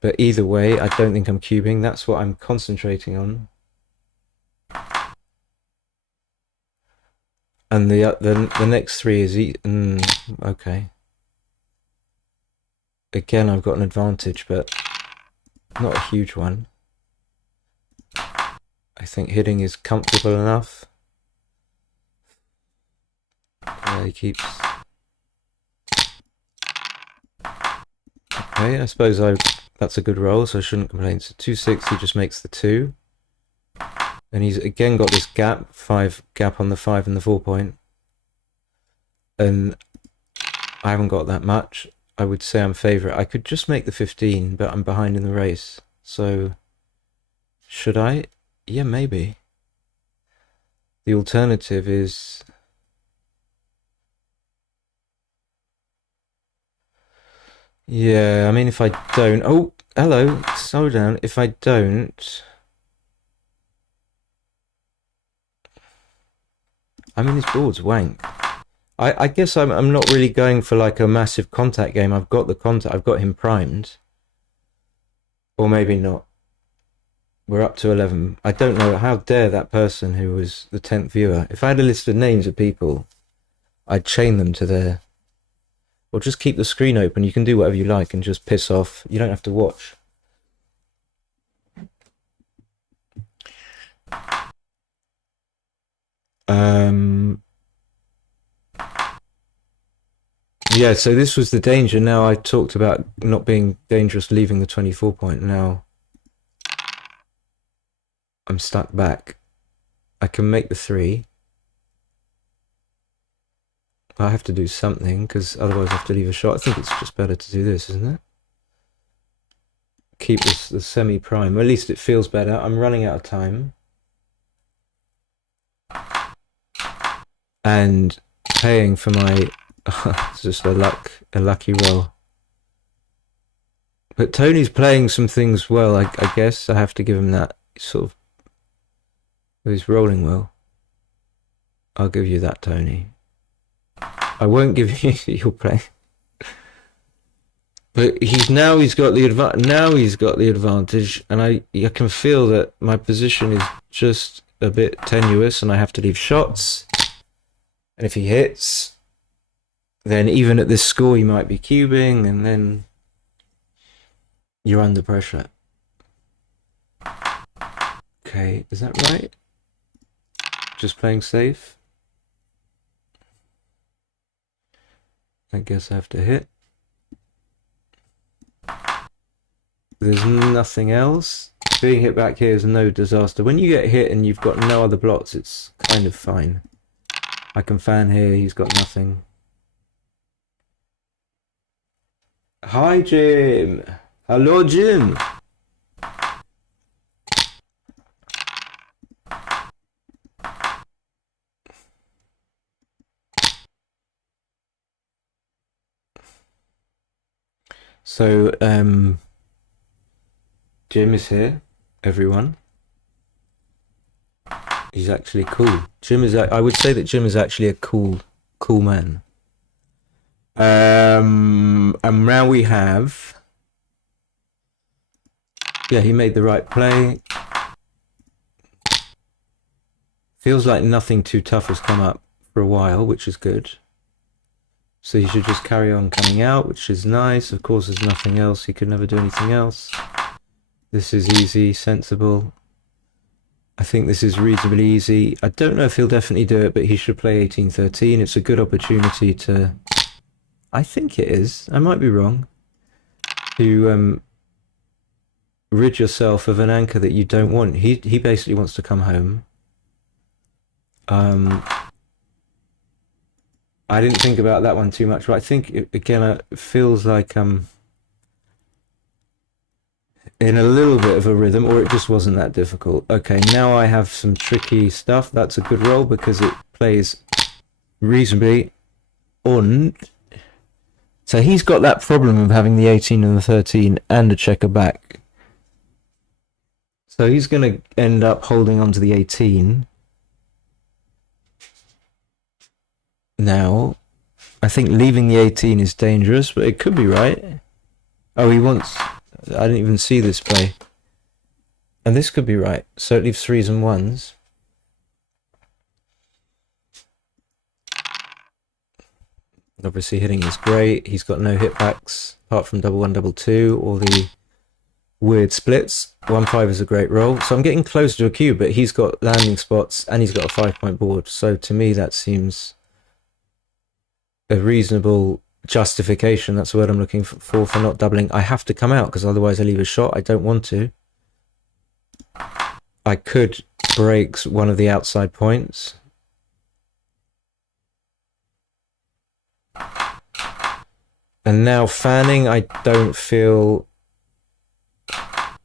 But either way, I don't think I'm cubing. That's what I'm concentrating on. And the next 3 is okay. Again, I've got an advantage, but not a huge one. I think hitting is comfortable enough. He keeps... Okay, I suppose that's a good roll, so I shouldn't complain. So 260 just makes the 2. And he's again got this gap, 5 gap on the 5 and the 4 point. And I haven't got that much. I would say I'm favourite. I could just make the 15, but I'm behind in the race. So, should I? Yeah, maybe. The alternative is... Yeah, I mean, if I don't... Oh, hello, slow down. If I don't... I mean, this board's wank. I guess I'm not really going for like a massive contact game. I've got the contact, I've got him primed. Or maybe not. We're up to 11. I don't know, how dare that person who was the 10th viewer. If I had a list of names of people, I'd chain them to their... Or just keep the screen open. You can do whatever you like and just piss off. You don't have to watch. Yeah, so this was the danger. Now I talked about not being dangerous leaving the 24 point. Now I'm stuck back. I can make the 3. I have to do something, because otherwise I have to leave a shot. I think it's just better to do this, isn't it? Keep this the semi-prime. At least it feels better. I'm running out of time. And paying for my... it's just a lucky roll. But Tony's playing some things well, I guess. I have to give him that sort of... He's rolling well. I'll give you that, Tony. I won't give you your play. But he's got the advantage, and I can feel that my position is just a bit tenuous, and I have to leave shots. And if he hits, then even at this score, he might be cubing, and then you're under pressure. Okay, is that right? Just playing safe. I guess I have to hit. There's nothing else. Being hit back here is no disaster. When you get hit and you've got no other blots, it's kind of fine. I can fan here, he's got nothing. Hi, Jim. Hello, Jim. So, Jim is here, everyone. He's actually cool. Jim is, I would say that Jim is actually a cool man. And now we have, yeah, he made the right play. Feels like nothing too tough has come up for a while, which is good. So he should just carry on coming out, which is nice. Of course, there's nothing else. He could never do anything else. This is easy, sensible. I think this is reasonably easy. I don't know if he'll definitely do it, but he should play 18-13. It's a good opportunity to... I think it is. I might be wrong. To rid yourself of an anchor that you don't want. He basically wants to come home. I didn't think about that one too much, but I think, again, it feels like in a little bit of a rhythm, or it just wasn't that difficult. Okay, now I have some tricky stuff. That's a good roll because it plays reasonably. Und so he's got that problem of having the 18 and the 13 and a checker back. So he's going to end up holding on to the 18. Now, I think leaving the 18 is dangerous, but it could be right. Oh, he wants... I didn't even see this play. And this could be right. So it leaves 3s and 1s. Obviously hitting is great. He's got no hitbacks, apart from double 1, double 2, or the weird splits. 1-5 is a great roll. So I'm getting close to a cube, but he's got landing spots, and he's got a 5-point board. So to me, that seems a reasonable justification. That's the word I'm looking for not doubling. I have to come out because otherwise I leave a shot. I don't want to. I could break one of the outside points. And now fanning, I don't feel...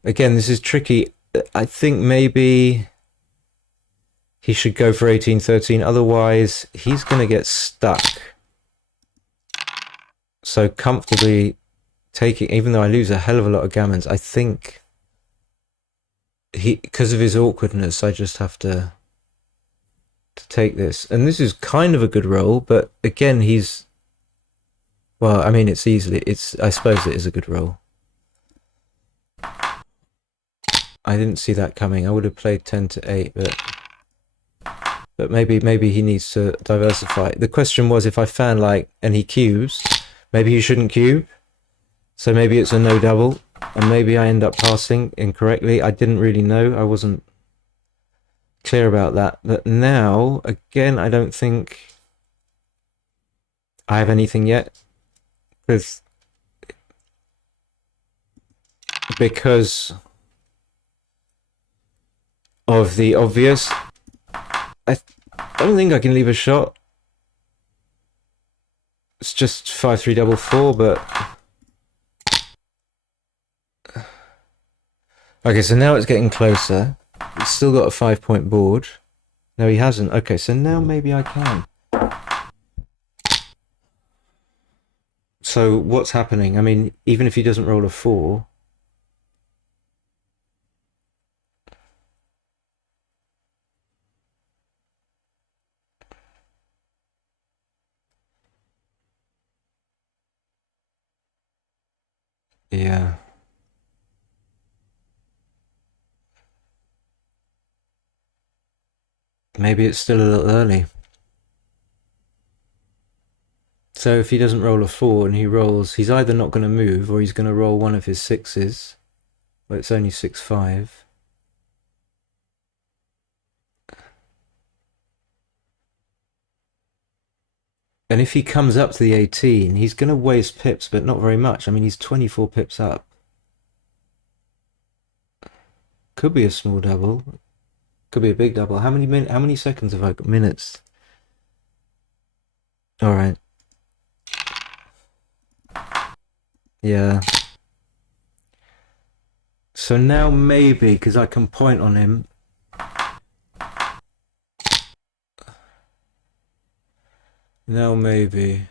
Again, this is tricky. I think maybe he should go for 18-13. Otherwise, he's going to get stuck. So comfortably taking, even though I lose a hell of a lot of gammons, I think because of his awkwardness, I just have to take this. And this is kind of a good roll, but again, he's... Well, I mean, I suppose it is a good roll. I didn't see that coming. I would have played 10-8, but maybe he needs to diversify. The question was, if I fan and he cubes, maybe he shouldn't cube. So maybe it's a no double, and maybe I end up passing incorrectly. I didn't really know. I wasn't clear about that. But now, again, I don't think I have anything yet. Because of the obvious, I don't think I can leave a shot. It's just 5-3 double 4, but okay. So now it's getting closer. He's still got a 5-point board. No, he hasn't. Okay, so now maybe I can. So what's happening? I mean, even if he doesn't roll a 4. Yeah. Maybe it's still a little early. So if he doesn't roll a 4 and he rolls, he's either not going to move or he's going to roll one of his 6s. But it's only 6-5. And if he comes up to the 18, he's going to waste pips, but not very much. I mean, he's 24 pips up. Could be a small double. Could be a big double. How many seconds have I got? Minutes. All right. Yeah. So now maybe, because I can point on him. Now maybe.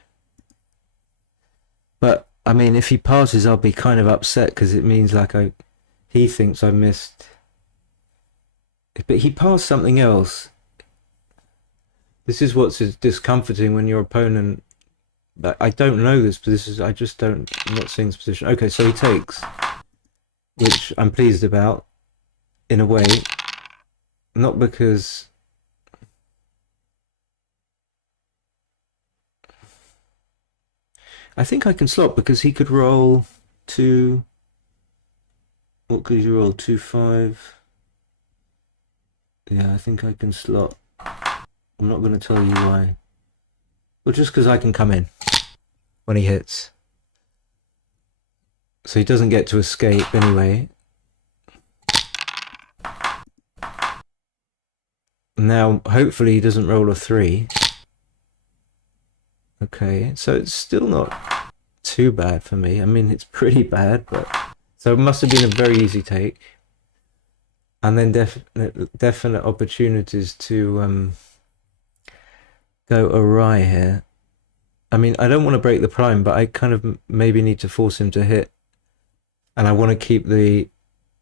But, I mean, if he passes, I'll be kind of upset because it means like he thinks I missed. But he passed something else. This is what's discomforting when your opponent. I don't know this, but I just don't. I'm not seeing this position. Okay, so he takes, which I'm pleased about, in a way. Not because. I think I can slot because he could roll 2. What could you roll? 2-5. Yeah, I think I can slot. I'm not going to tell you why. Well, just because I can come in when he hits. So he doesn't get to escape anyway. Now, hopefully he doesn't roll a 3. Okay, so it's still not too bad for me. I mean, it's pretty bad, but... So it must have been a very easy take. And then definite opportunities to go awry here. I mean, I don't want to break the prime, but I kind of maybe need to force him to hit. And I want to keep the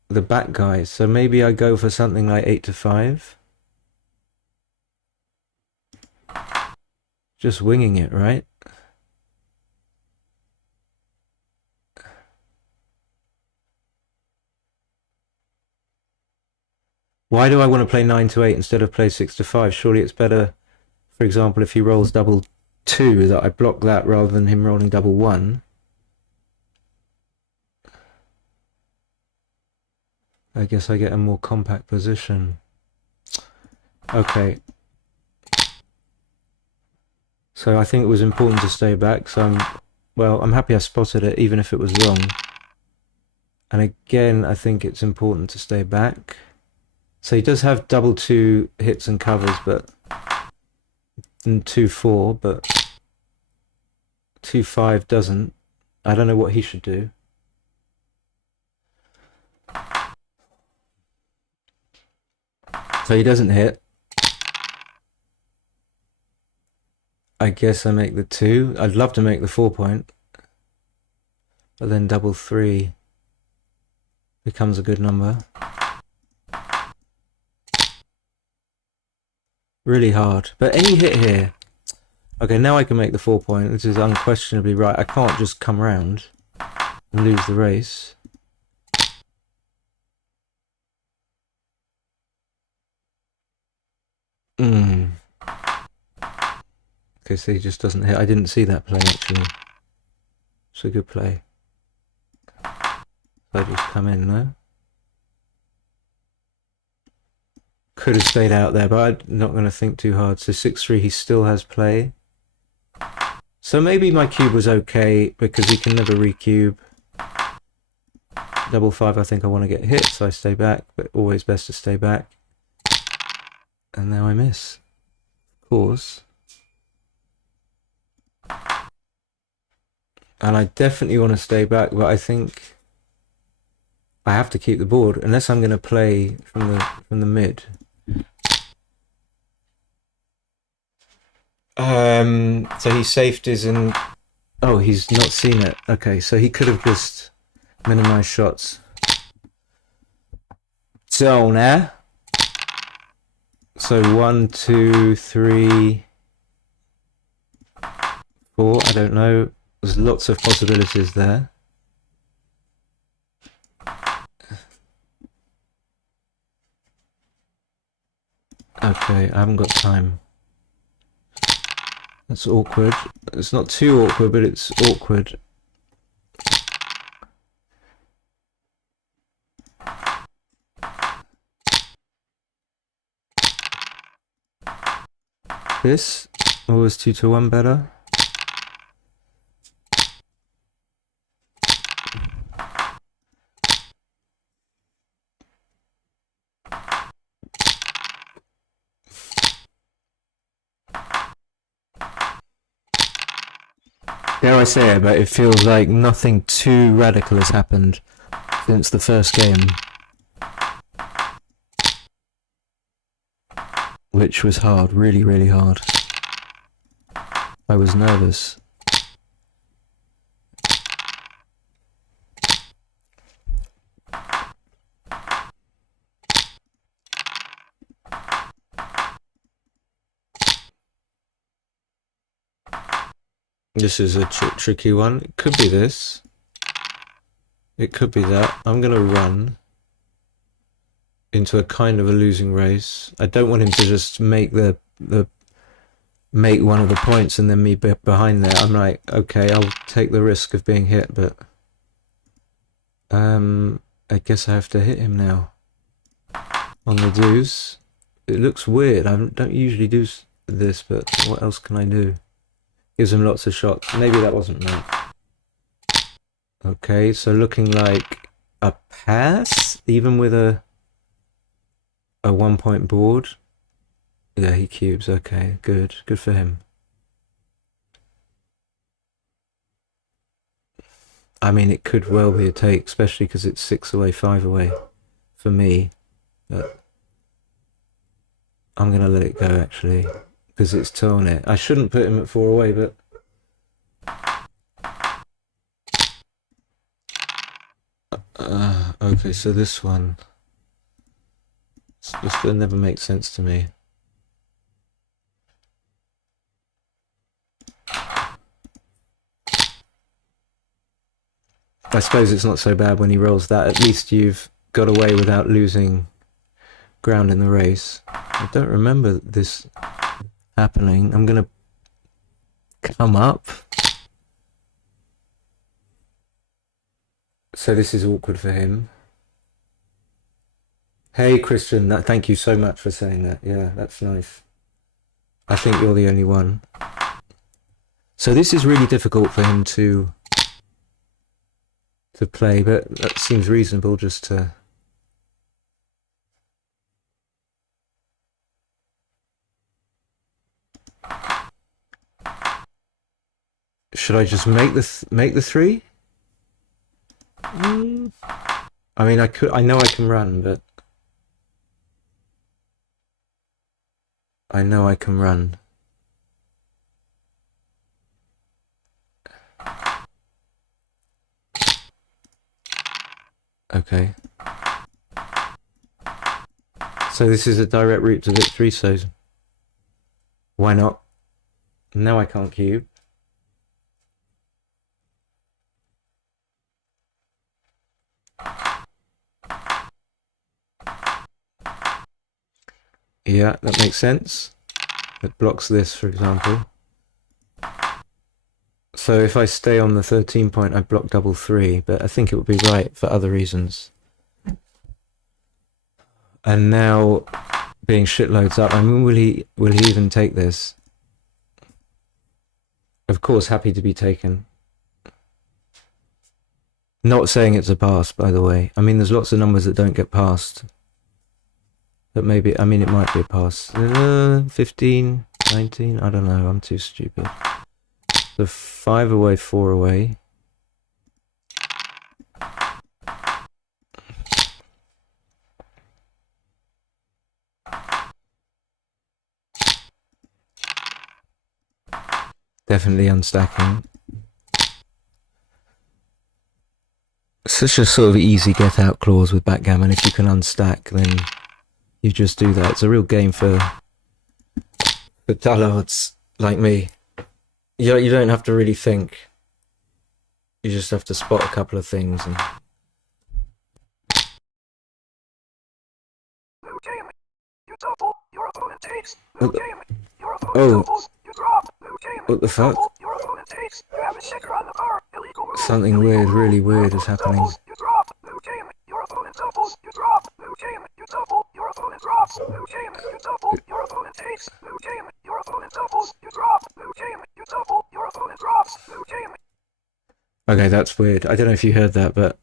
back guys. So maybe I go for something like 8-5. Just winging it, right? Why do I want to play 9-8 instead of play 6-5? Surely it's better, for example, if he rolls double 2, that I block that rather than him rolling double 1. I guess I get a more compact position. Okay. So I think it was important to stay back. So I'm happy I spotted it, even if it was wrong. And again, I think it's important to stay back. So he does have double 2 hits and covers, but 2-4, but 2-5 doesn't. I don't know what he should do. So he doesn't hit. I guess I make the 2. I'd love to make the 4 point. But then double 3 becomes a good number. Really hard. But any hit here. Okay, now I can make the 4 point. This is unquestionably right. I can't just come round and lose the race. Okay, so he just doesn't hit. I didn't see that play, actually. It's a good play. I just come in, though. Could have stayed out there, but I'm not going to think too hard. So 6-3, he still has play. So maybe my cube was okay, because he can never recube. Double 5, I think I want to get hit, so I stay back, but always best to stay back. And now I miss. Of course. And I definitely want to stay back, but I think I have to keep the board, unless I'm going to play from the mid. So he safed his and... Oh, he's not seen it. Okay, so he could have just minimized shots. So now... So 1, 2, 3, 4, I don't know. There's lots of possibilities there. Okay, I haven't got time. That's awkward. It's not too awkward, but it's awkward. This, or was 2-1 better? Dare I say it, but it feels like nothing too radical has happened since the first game, which was hard, really, really hard. I was nervous. This is a tricky one. It could be this. It could be that. I'm going to run into a kind of a losing race. I don't want him to just make make one of the points and then me behind there. I'm like, okay, I'll take the risk of being hit, but I guess I have to hit him now on the deuce. It looks weird. I don't usually do this, but what else can I do? Gives him lots of shots. Maybe that wasn't meant. Okay, so looking like a pass, even with a 1 point board. Yeah, he cubes. Okay, good. Good for him. I mean, it could well be a take, especially because it's 6 away, 5 away for me. But I'm going to let it go, actually, because it's torn it. I shouldn't put him at 4 away, but... okay, so this one... This will never make sense to me. I suppose it's not so bad when he rolls that. At least you've got away without losing ground in the race. I don't remember this happening. I'm going to come up. So this is awkward for him. Hey, Christian, thank you so much for saying that. Yeah, that's nice. I think you're the only one. So this is really difficult for him to play, but that seems reasonable just to... Should I just make the 3? I mean, I know I can run, but I know I can run. Okay. So this is a direct route to victory, so why not? Now I can't cube. Yeah, that makes sense. It blocks this, for example. So if I stay on the 13 point, I block double 3, but I think it would be right for other reasons. And now, being shitloads up, I mean, will he even take this? Of course, happy to be taken. Not saying it's a pass, by the way. I mean, there's lots of numbers that don't get passed. But maybe, I mean, it might be a pass. 15, 19, I don't know, I'm too stupid. So 5 away, 4 away. Definitely unstacking. Such a sort of easy get out clause with backgammon. If you can unstack, then you just do that. It's a real game for dullards like me. You don't have to really think. You just have to spot a couple of things and... Oh, what the fuck? Something weird, really weird is happening. Okay, that's weird. I don't know if you heard that, but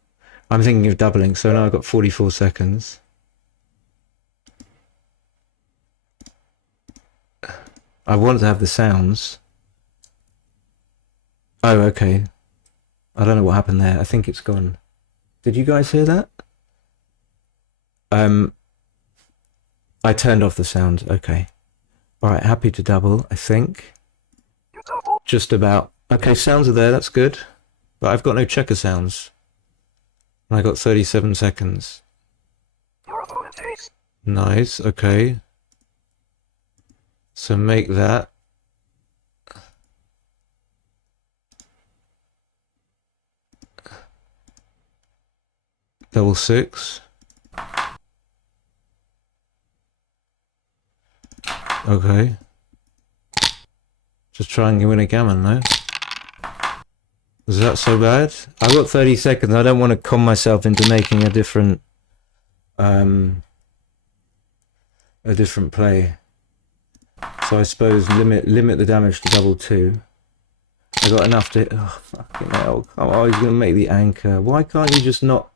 I'm thinking of doubling, so now I've got 44 seconds. I want to have the sounds. Oh, okay. I don't know what happened there. I think it's gone. Did you guys hear that? I turned off the sound. Okay. All right. Happy to double, I think. Just about. Okay, sounds are there. That's good. But I've got no checker sounds. And I got 37 seconds. Nice. Okay. So make that. Double 6. Okay. Just try and win a gammon, no? Is that so bad? I've got 30 seconds. I don't want to con myself into making a different play. So I suppose limit the damage to double 2. I got enough to. Oh fucking hell! Come on, he's gonna make the anchor. Why can't you just not?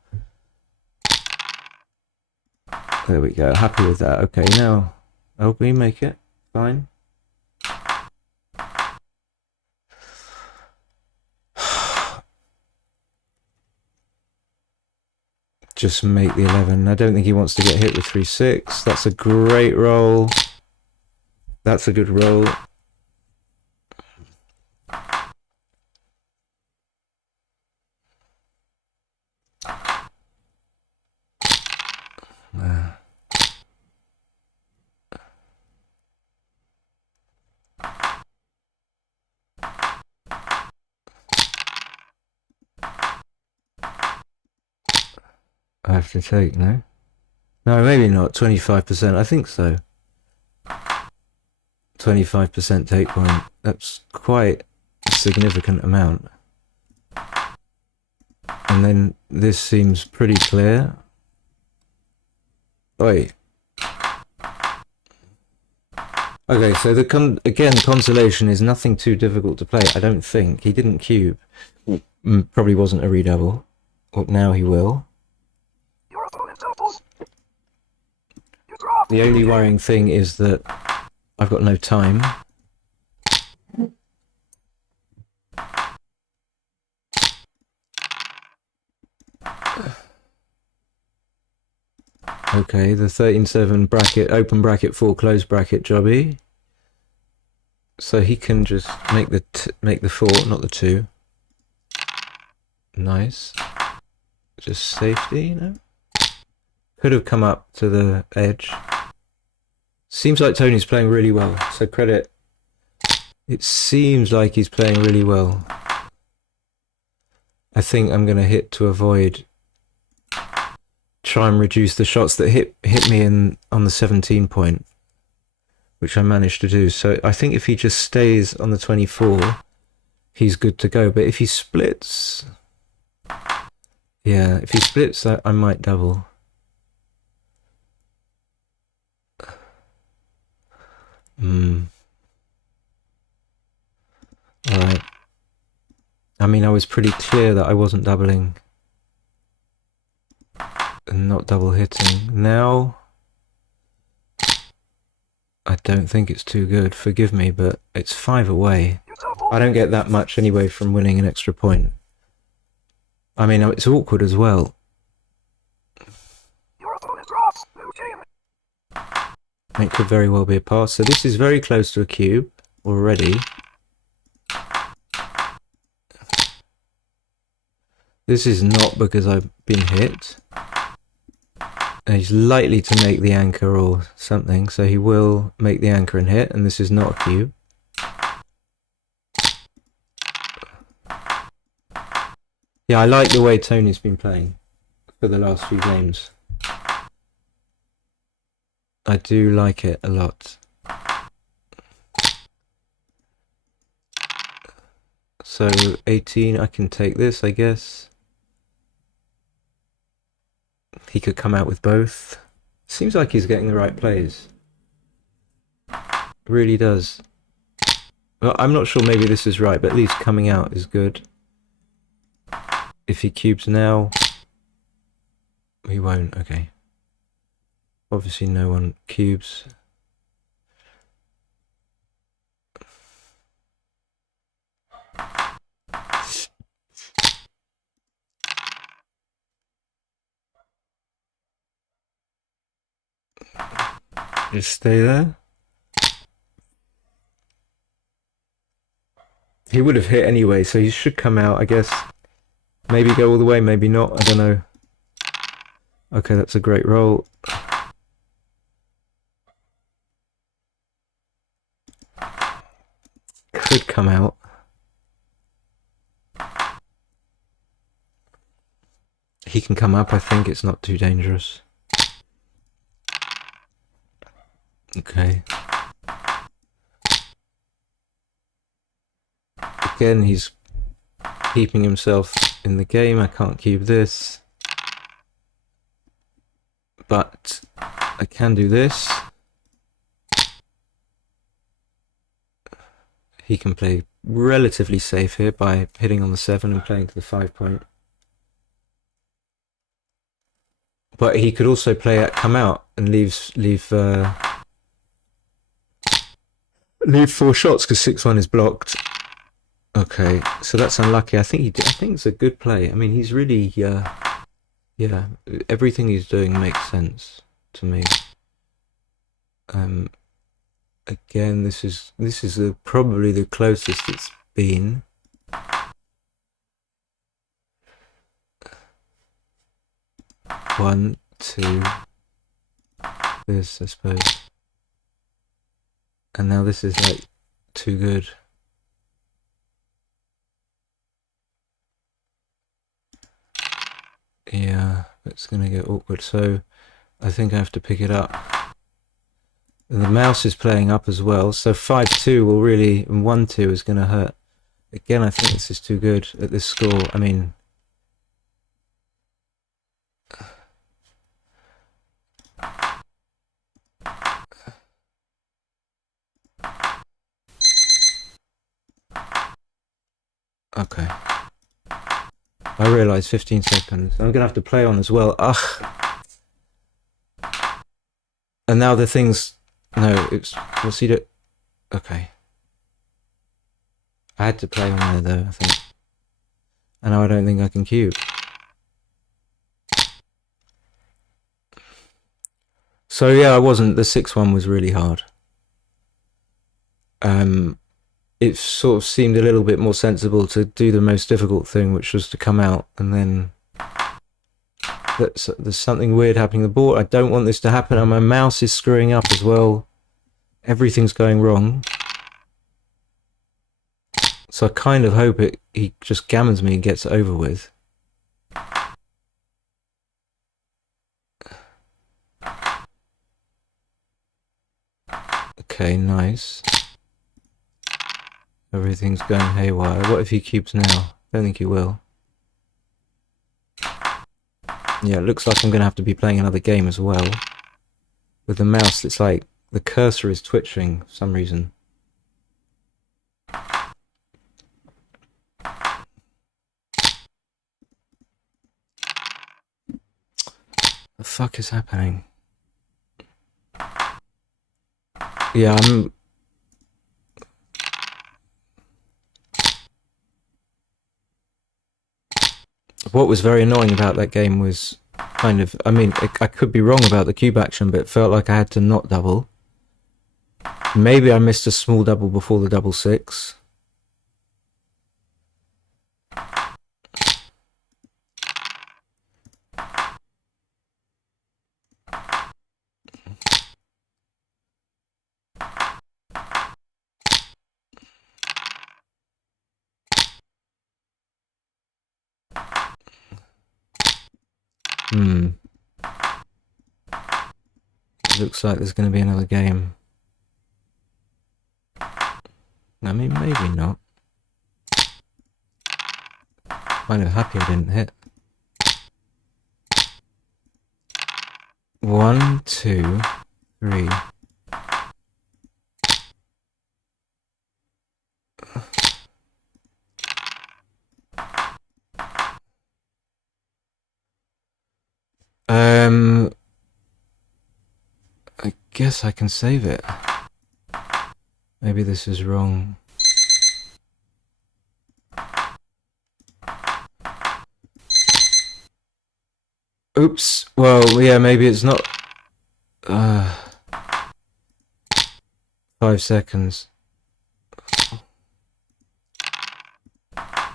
There we go. Happy with that. Okay, now help me make it. Fine. Just make the 11. I don't think he wants to get hit with 3-6. That's a great roll. That's a good roll. I have to take, no? No, maybe not. 25%. I think so. 25% take point. That's quite a significant amount. And then this seems pretty clear. Oi. Okay, so again, consolation is nothing too difficult to play, I don't think. He didn't cube. Probably wasn't a redouble. Well, now he will. The only worrying thing is that I've got no time. Okay, the 13-7 bracket, open bracket, 4 close bracket jobby. So he can just make the 4, not the 2. Nice. Just safety, you know? Could have come up to the edge. Seems like Tony's playing really well, so credit. It seems like he's playing really well. I think I'm going to hit to avoid. Try and reduce the shots that hit me on the 17 point, which I managed to do. So I think if he just stays on the 24, he's good to go. But if he splits, yeah, if he splits, I might double. Alright. I mean, I was pretty clear that I wasn't doubling and not double hitting. Now, I don't think it's too good. Forgive me, but it's 5 away. I don't get that much anyway from winning an extra point. I mean, it's awkward as well. It could very well be a pass. So this is very close to a cube already. This is not because I've been hit. And he's likely to make the anchor or something, so he will make the anchor and hit, and this is not a cube. Yeah, I like the way Tony's been playing for the last few games. I do like it a lot. So 18, I can take this, I guess. He could come out with both. Seems like he's getting the right plays. Really does. Well, I'm not sure maybe this is right, but at least coming out is good. If he cubes now, he won't, okay. Obviously no one cubes. Just stay there. He would have hit anyway, so he should come out, I guess. Maybe go all the way, maybe not, I don't know. Okay, that's a great roll. Could come out. He can come up, I think. It's not too dangerous. Okay. Again, he's keeping himself in the game. I can't keep this. But I can do this. He can play relatively safe here by hitting on the 7 and playing to the 5 point. But he could also play at come out and leave 4 shots because 6-1 is blocked. Okay, so that's unlucky. I think it's a good play. I mean, he's really yeah, everything he's doing makes sense to me. Again, this is probably the closest it's been. One, two, this, I suppose. And now this is like too good. Yeah, it's gonna get awkward, so I think I have to pick it up. And the mouse is playing up as well, so 5-2 will really, and 1-2 is gonna hurt. Again, I think this is too good at this score. I mean, okay. I realise 15 seconds. I'm gonna have to play on as well. Ugh. And now the thing's, no, it's, what's he do? Okay. I had to play on there though, I think. And now I don't think I can cue. So yeah, I wasn't, the 6-1 was really hard. It sort of seemed a little bit more sensible to do the most difficult thing, which was to come out, and then there's something weird happening on the board. I don't want this to happen, and my mouse is screwing up as well. Everything's going wrong. So I kind of hope he just gammons me and gets it over with. Okay, nice. Everything's going haywire. What if he cubes now? Don't think he will. Yeah, it looks like I'm going to have to be playing another game as well. With the mouse, it's like the cursor is twitching for some reason. The fuck is happening? Yeah, what was very annoying about that game was kind of, I mean, I could be wrong about the cube action, but it felt like I had to not double. Maybe I missed a small double before the double 6. Looks like there's going to be another game. I mean, maybe not. Kind of happy I didn't hit. 1, 2, 3. I guess I can save it. Maybe this is wrong. Oops. Well, yeah, maybe it's not. 5 seconds.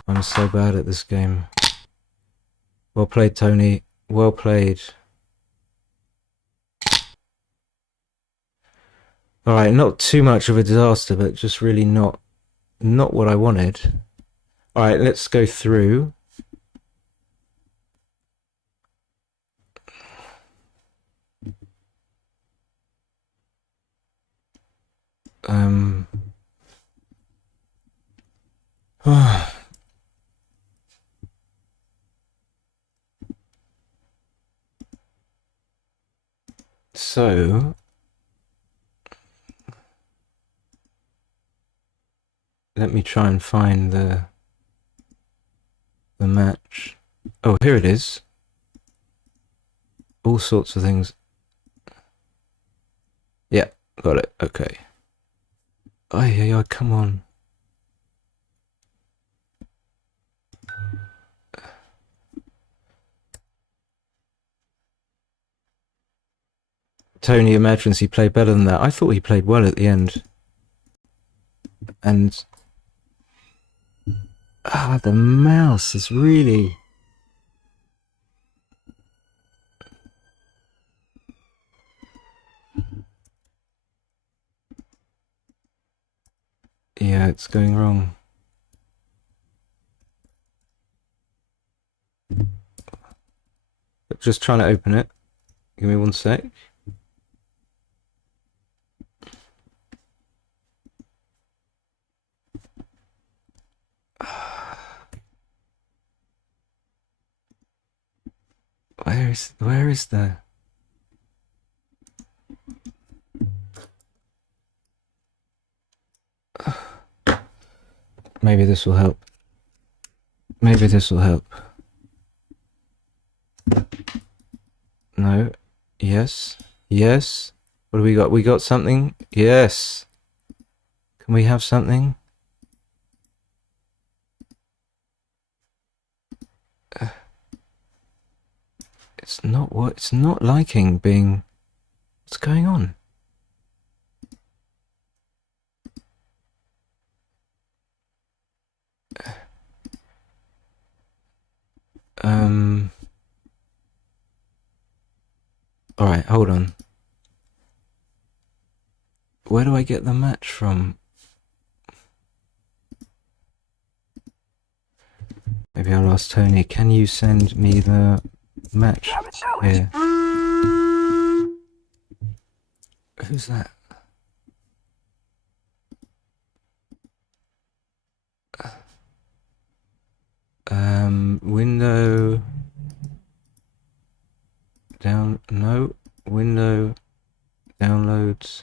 I'm so bad at this game. Well played, Tony. Well played. Alright, not too much of a disaster, but just really not what I wanted. Alright, let's go through. So let me try and find the match. Oh, here it is. All sorts of things. Yeah, got it. Okay. Oh, yeah, come on. Tony imagines he played better than that. I thought he played well at the end. And the mouse is really... Yeah, it's going wrong. Just trying to open it. Give me 1 sec. Where is the... Maybe this will help. Maybe this will help. No. Yes. Yes. What do we got? We got something? Yes. Can we have something? It's not liking being... What's going on? Alright, hold on. Where do I get the match from? Maybe I'll ask Tony, can you send me the match here? Who's that? Window down, no, window downloads.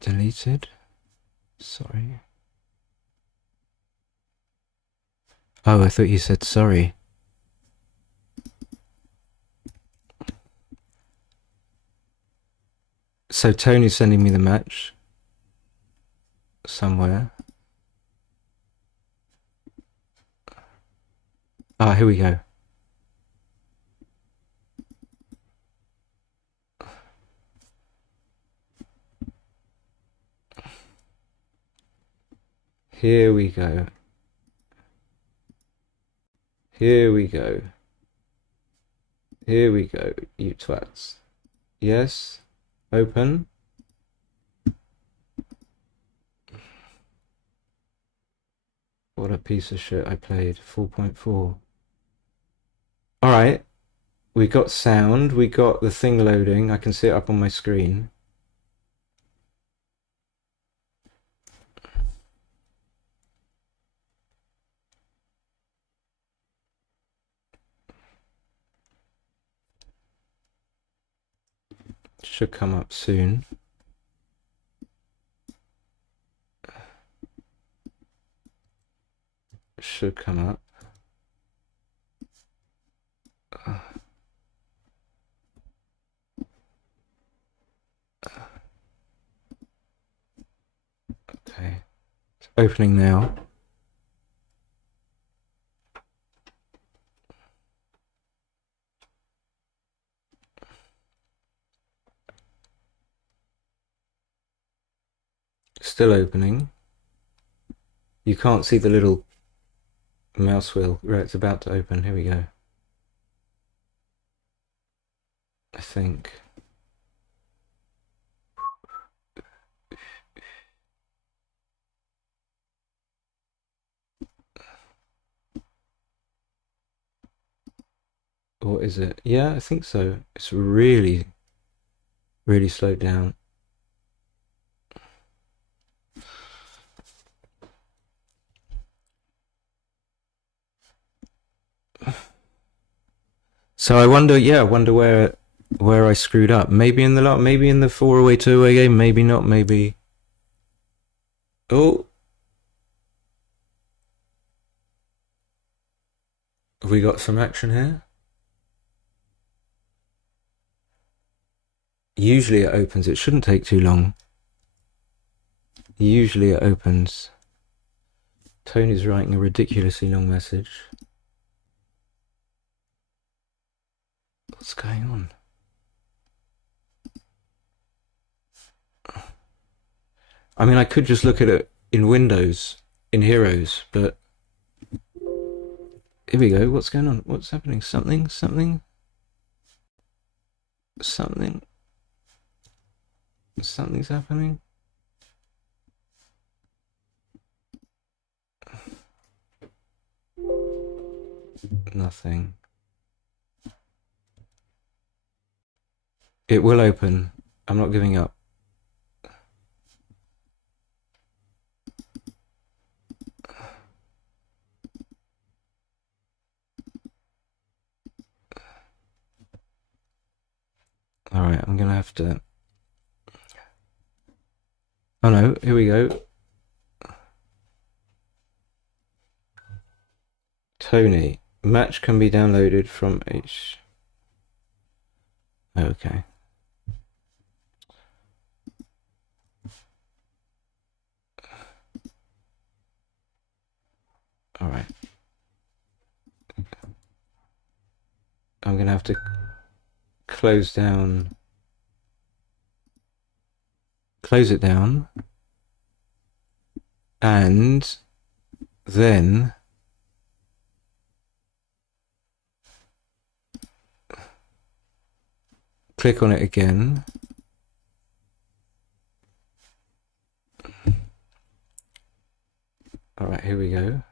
Deleted. Sorry. Oh, I thought you said sorry. So Tony's sending me the match somewhere. Ah, here we go. Here we go. Here we go. Here we go, you twats. Yes. Open. What a piece of shit I played. 4.4. Alright. We got sound. We got the thing loading. I can see it up on my screen. Should come up soon. Should come up. Okay. It's opening now. Still opening. You can't see the little mouse wheel. Right, it's about to open. Here we go. I think. Or is it? Yeah, I think so. It's really, really slowed down. So I wonder, yeah, I wonder where I screwed up. Maybe in the lot, maybe in the 4-away, 2-away game, maybe not, maybe. Oh, have we got some action here? Usually it opens. It shouldn't take too long. Usually it opens. Tony's writing a ridiculously long message. What's going on? I mean, I could just look at it in Windows, in Heroes, but here we go. What's going on? What's happening? Something's happening. Nothing. It will open. I'm not giving up. Alright, I'm gonna have to... Oh no, here we go. Tony, match can be downloaded from H. Okay. Alright. I'm gonna have to close it down, and then click on it again. All right, here we go.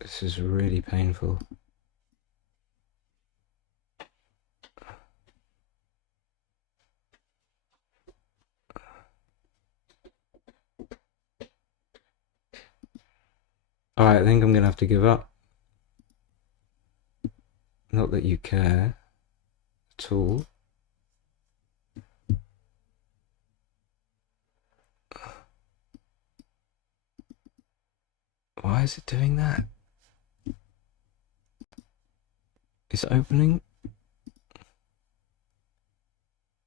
This is really painful. Alright, I think I'm gonna have to give up. Not that you care at all. Why is it doing that? It's opening.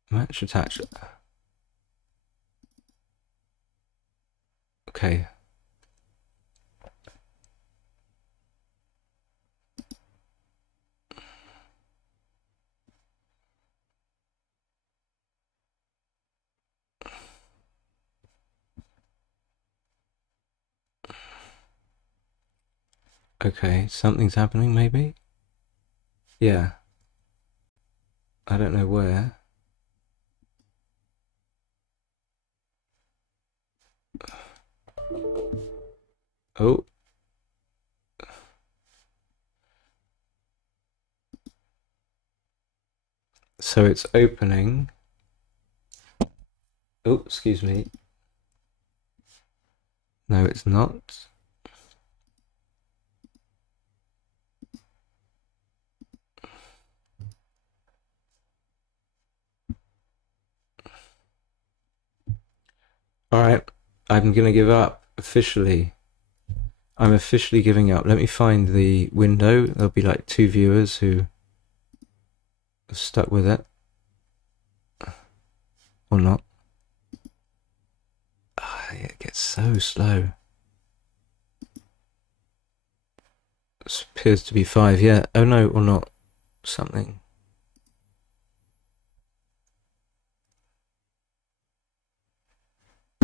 Match attached. Okay. Okay, something's happening maybe? Yeah. I don't know where. Oh. So it's opening. Oh, excuse me. No, it's not. Alright, I'm gonna give up officially. I'm officially giving up. Let me find the window. There'll be like 2 viewers who are stuck with it. Or not. It gets so slow. appears to be 5, yeah. Oh no, or not. Something.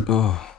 Oh.